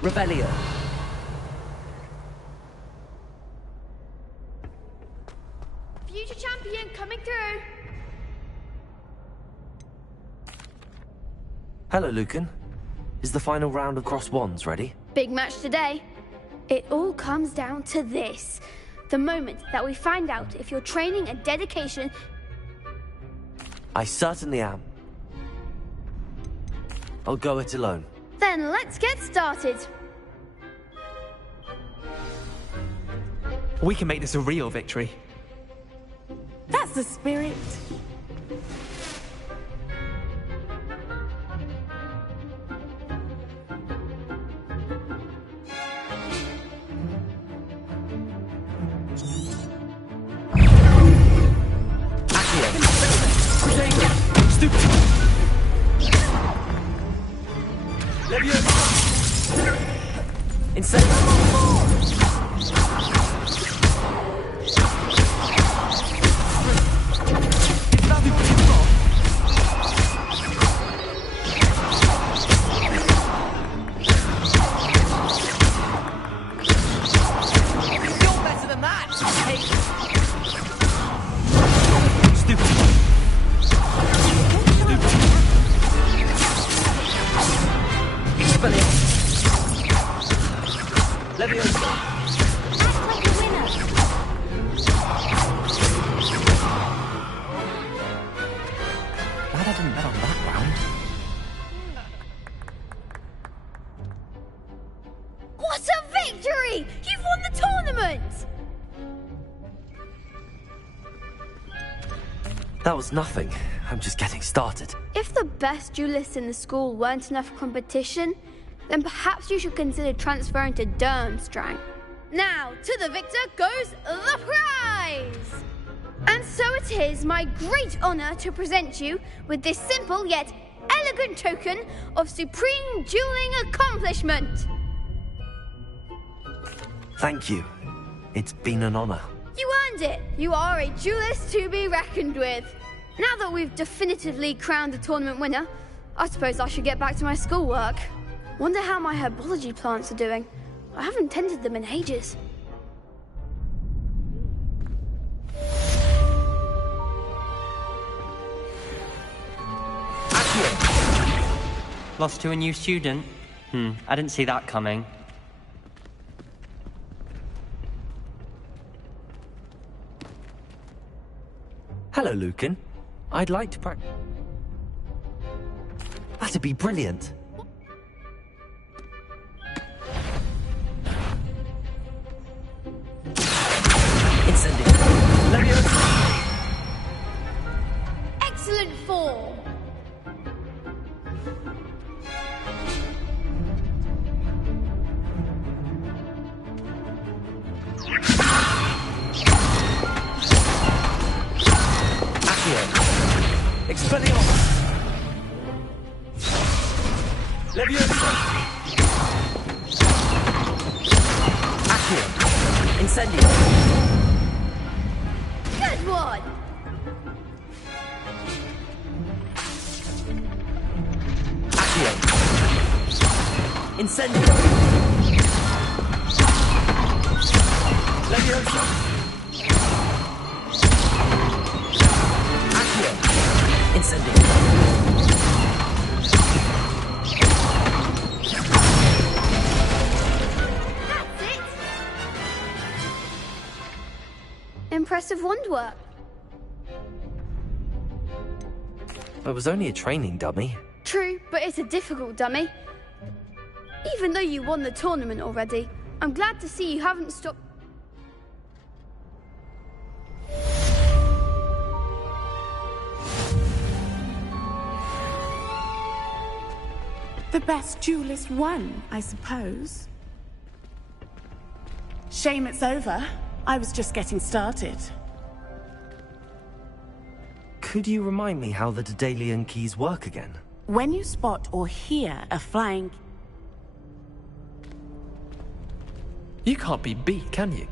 Revelio. Future champion coming through. Hello, Lucan. Is the final round of cross wands ready? Big match today. It all comes down to this. The moment that we find out if your training and dedication... I certainly am. I'll go it alone. Then let's get started. We can make this a real victory. That's the spirit. What a victory! You've won the tournament! That was nothing. I'm just getting started. If the best duelists in the school weren't enough for competition, then perhaps you should consider transferring to Durmstrang. Now, to the victor goes the prize! And so it is my great honor to present you with this simple yet elegant token of supreme dueling accomplishment. Thank you. It's been an honor. You earned it. You are a duelist to be reckoned with. Now that we've definitively crowned the tournament winner, I suppose I should get back to my schoolwork. Wonder how my herbology plants are doing. I haven't tended them in ages. Lost to a new student? I didn't see that coming. Hello, Lucan. I'd like to practice. That'd be brilliant. Excellent form. Expelliarmus! Leviosa! Accio! Incendio! Good one! Accio! Incendio! Leviosa! Accio! Incendio! That's it! Impressive wand work. It was only a training dummy. True, but it's a difficult dummy. Even though you won the tournament already, I'm glad to see you haven't stopped... The best duelist won, I suppose. Shame it's over. I was just getting started. Could you remind me how the Daedalian keys work again? When you spot or hear a flying... You can't be beat, can you?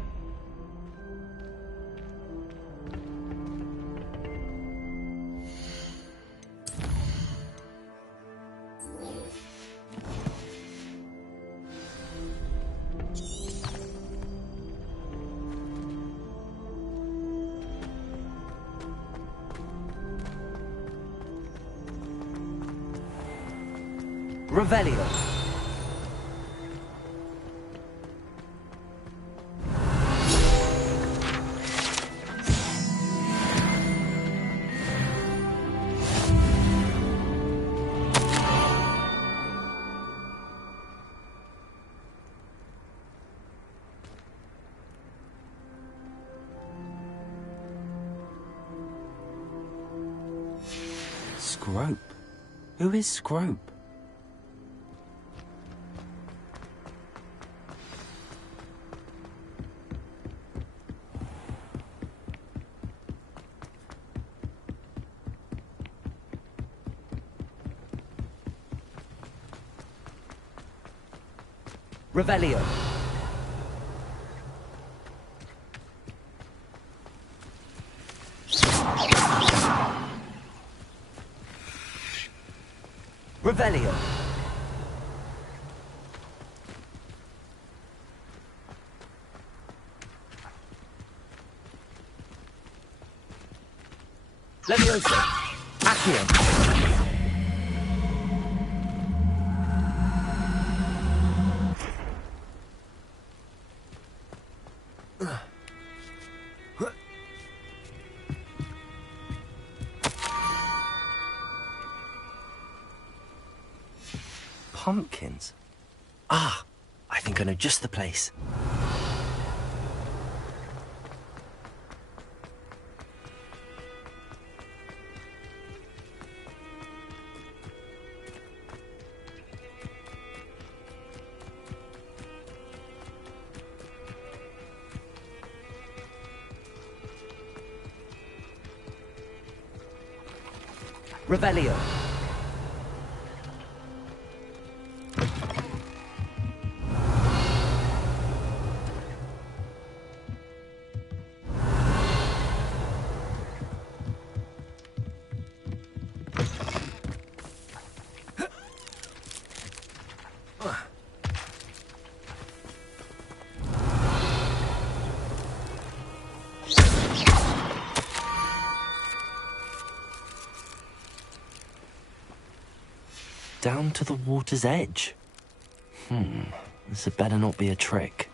Revelio. Scrope? Who is Scrope? Revelio. Revelio. Levioso. Accio. Pumpkins? Ah, I think I know just the place. Revelio. Down to the water's edge. This had better not be a trick.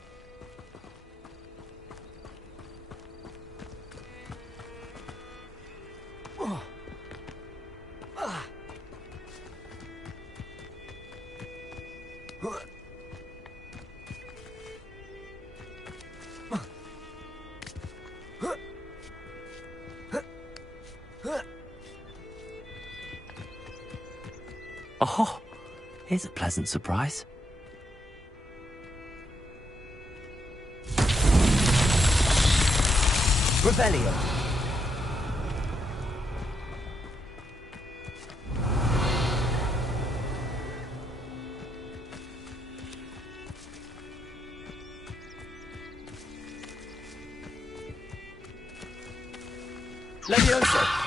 Oh, here's a pleasant surprise. Revelio. Levioso.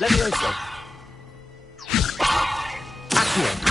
Levioso. Accio.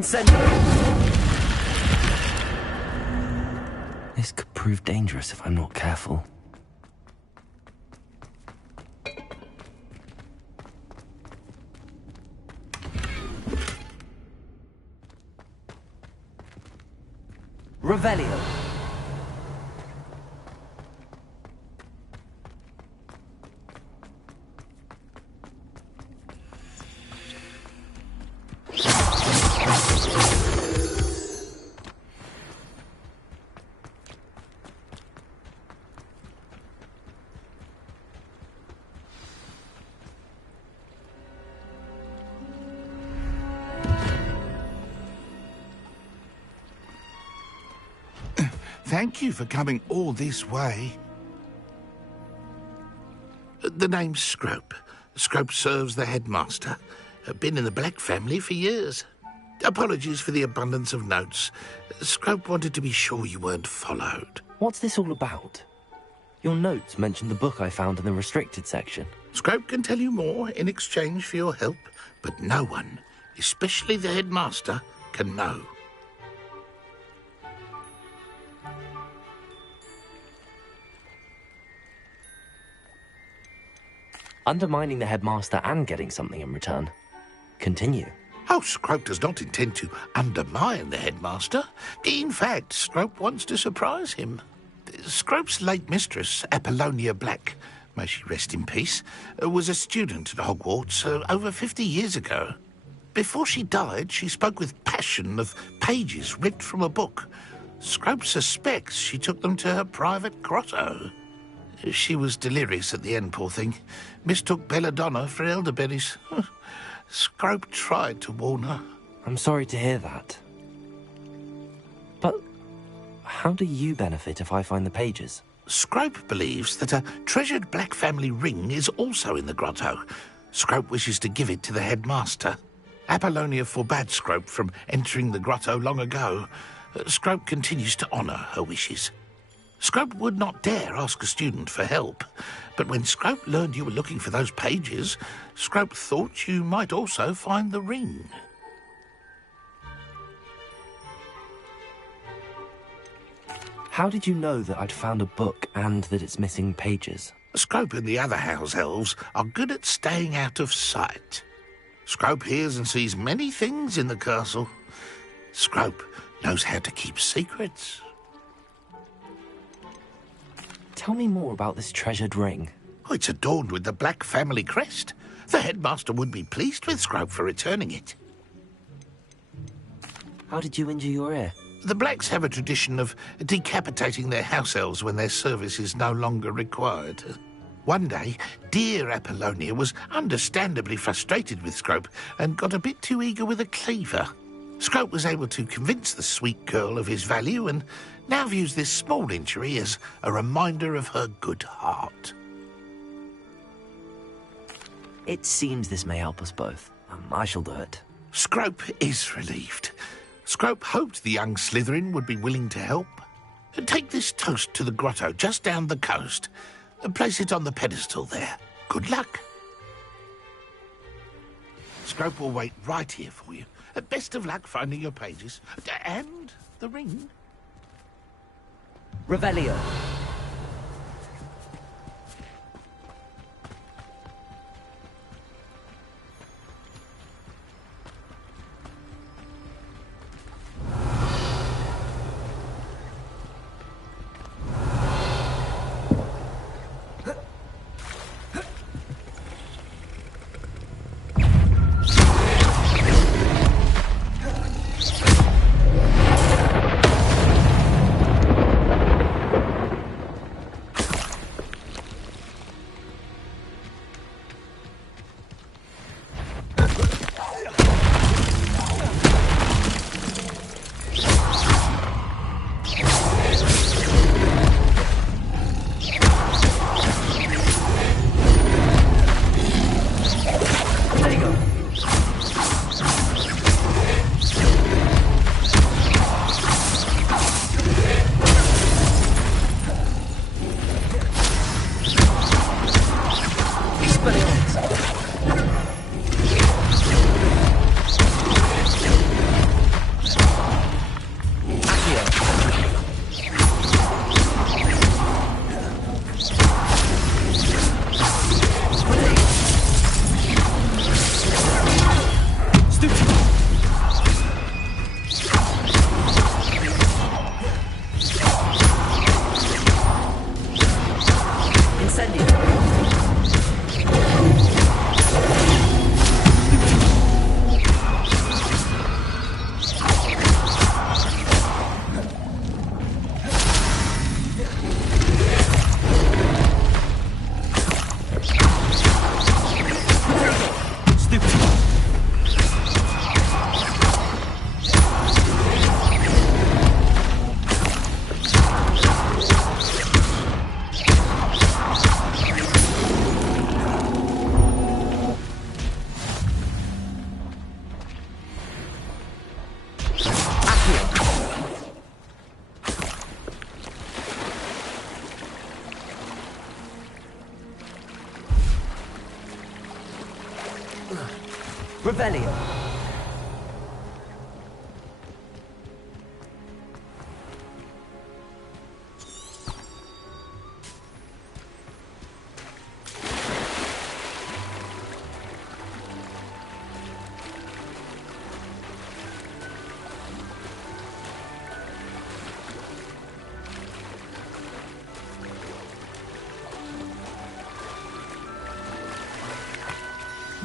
Incendio! This could prove dangerous if I'm not careful. Revelio. Thank you for coming all this way. The name's Scrope. Scrope serves the headmaster. Been in the Black family for years. Apologies for the abundance of notes. Scrope wanted to be sure you weren't followed. What's this all about? Your notes mentioned the book I found in the restricted section. Scrope can tell you more in exchange for your help, but no one, especially the headmaster, can know. Undermining the headmaster and getting something in return. Continue. Oh, Scrope does not intend to undermine the headmaster. In fact, Scrope wants to surprise him. Scrope's late mistress, Apollonia Black, may she rest in peace, was a student at Hogwarts over 50 years ago. Before she died, she spoke with passion of pages ripped from a book. Scrope suspects she took them to her private grotto. She was delirious at the end, poor thing. Mistook belladonna for elderberries. Scrope tried to warn her. I'm sorry to hear that. But how do you benefit if I find the pages? Scrope believes that a treasured Black family ring is also in the grotto. Scrope wishes to give it to the headmaster. Apollonia forbade Scrope from entering the grotto long ago. Scrope continues to honour her wishes. Scrope would not dare ask a student for help, but when Scrope learned you were looking for those pages, Scrope thought you might also find the ring. How did you know that I'd found a book and that it's missing pages? Scrope and the other house elves are good at staying out of sight. Scrope hears and sees many things in the castle. Scrope knows how to keep secrets. Tell me more about this treasured ring. Oh, it's adorned with the Black family crest. The headmaster would be pleased with Scrope for returning it. How did you injure your ear? The Blacks have a tradition of decapitating their house elves when their service is no longer required. One day, dear Apollonia was understandably frustrated with Scrope and got a bit too eager with a cleaver. Scrope was able to convince the sweet girl of his value and now views this small injury as a reminder of her good heart. It seems this may help us both. I shall do it. Scrope is relieved. Scrope hoped the young Slytherin would be willing to help. Take this toast to the grotto just down the coast and place it on the pedestal there. Good luck. Scrope will wait right here for you. Best of luck finding your pages. And the ring. Revelio. Revelio.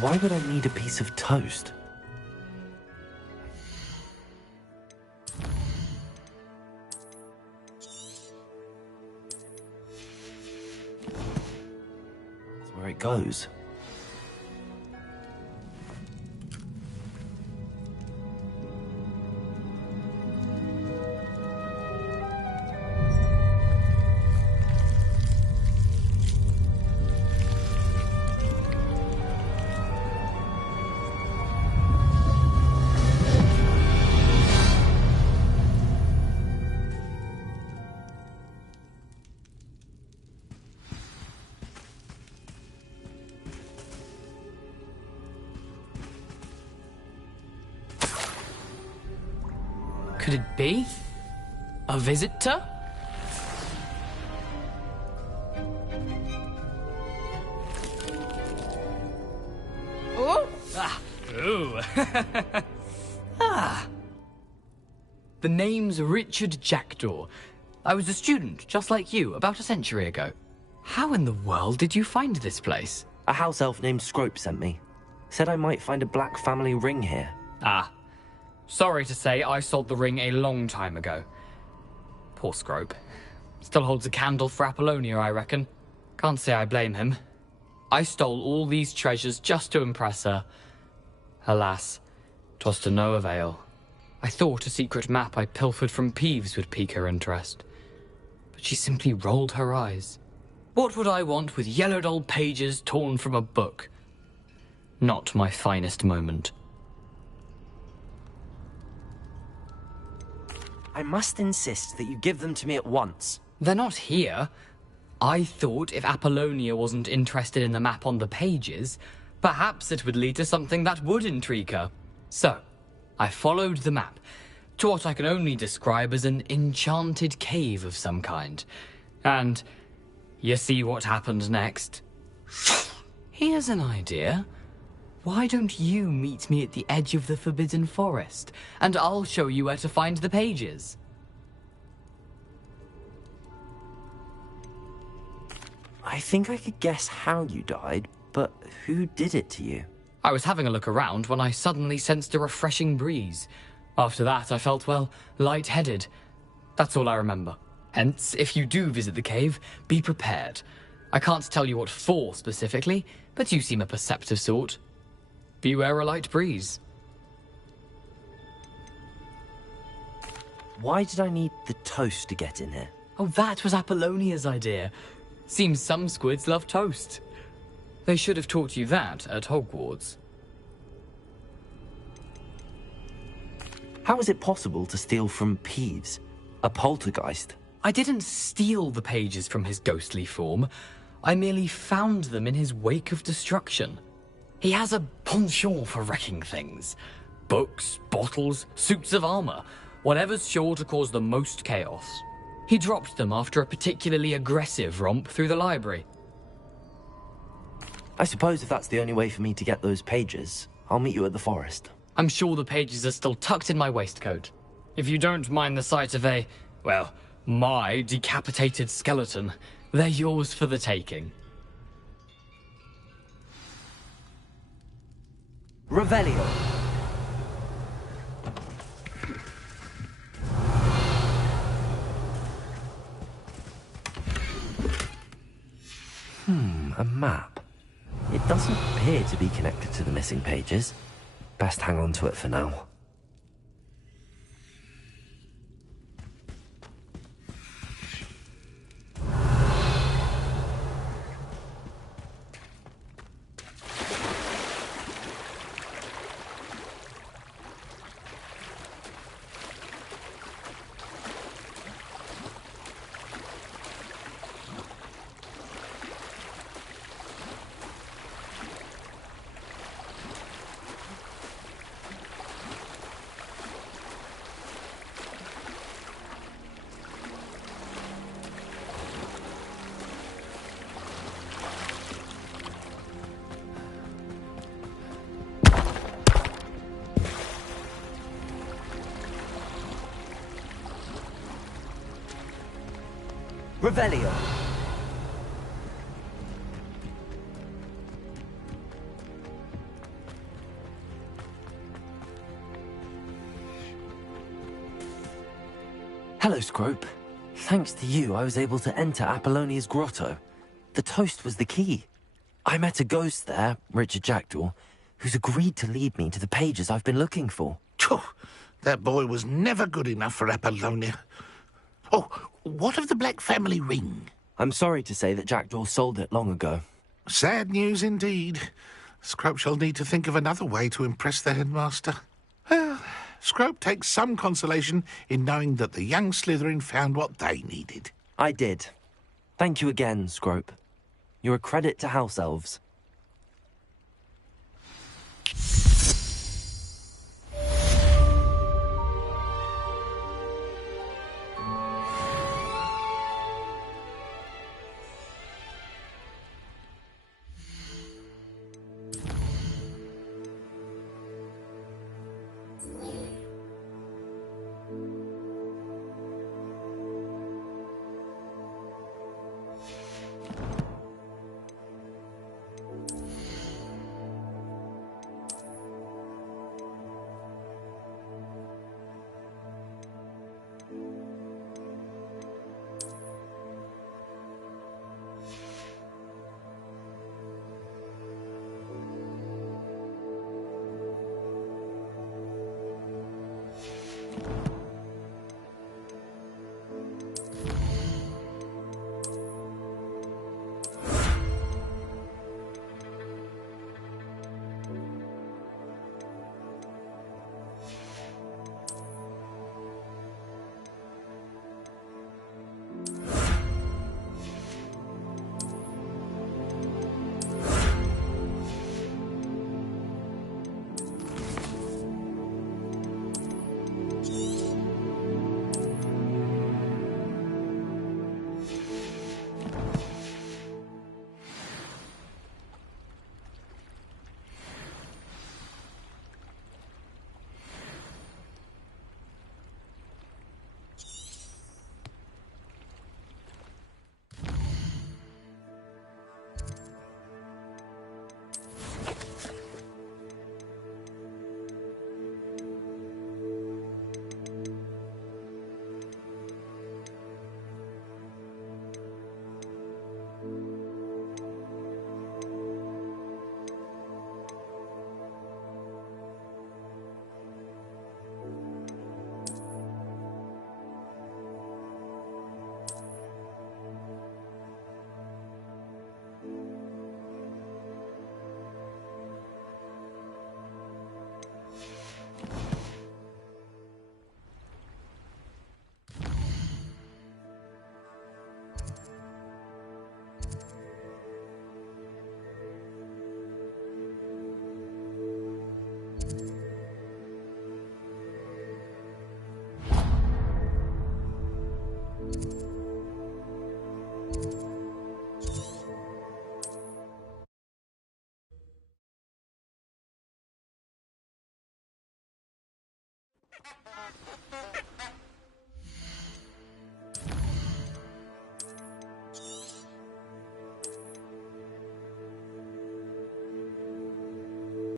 Why would I need a piece of toast? That's where it goes. Could it be? A visitor? Oh! Ah! Ooh! Ah! The name's Richard Jackdaw. I was a student, just like you, about a century ago. How in the world did you find this place? A house elf named Scrope sent me. Said I might find a black family ring here. Ah. Sorry to say, I sold the ring a long time ago. Poor Scrope. Still holds a candle for Apollonia, I reckon. Can't say I blame him. I stole all these treasures just to impress her. Alas, 'twas to no avail. I thought a secret map I pilfered from Peeves would pique her interest. But she simply rolled her eyes. What would I want with yellowed old pages torn from a book? Not my finest moment. I must insist that you give them to me at once. They're not here. I thought if Apollonia wasn't interested in the map on the pages, perhaps it would lead to something that would intrigue her. So, I followed the map to what I can only describe as an enchanted cave of some kind. And you see what happened next? Here's an idea. Why don't you meet me at the edge of the Forbidden Forest, and I'll show you where to find the pages? I think I could guess how you died, but who did it to you? I was having a look around when I suddenly sensed a refreshing breeze. After that, I felt, well, lightheaded. That's all I remember. Hence, if you do visit the cave, be prepared. I can't tell you what for specifically, but you seem a perceptive sort. Beware a light breeze. Why did I need the toast to get in here? Oh, that was Apollonia's idea. Seems some squids love toast. They should have taught you that at Hogwarts. How is it possible to steal from Peeves, a poltergeist? I didn't steal the pages from his ghostly form. I merely found them in his wake of destruction. He has a penchant for wrecking things. Books, bottles, suits of armor, whatever's sure to cause the most chaos. He dropped them after a particularly aggressive romp through the library. I suppose if that's the only way for me to get those pages, I'll meet you at the forest. I'm sure the pages are still tucked in my waistcoat. If you don't mind the sight of my decapitated skeleton, they're yours for the taking. Revelio. A map. It doesn't appear to be connected to the missing pages. Best hang on to it for now. Revelio. Hello, Scrope. Thanks to you, I was able to enter Apollonia's grotto. The toast was the key. I met a ghost there, Richard Jackdaw, who's agreed to lead me to the pages I've been looking for. That boy was never good enough for Apollonia. Oh, what of the Black family ring? I'm sorry to say that Jackdaw sold it long ago. Sad news indeed. Scrope shall need to think of another way to impress the headmaster. Well, Scrope takes some consolation in knowing that the young Slytherin found what they needed. I did. Thank you again, Scrope. You're a credit to House Elves.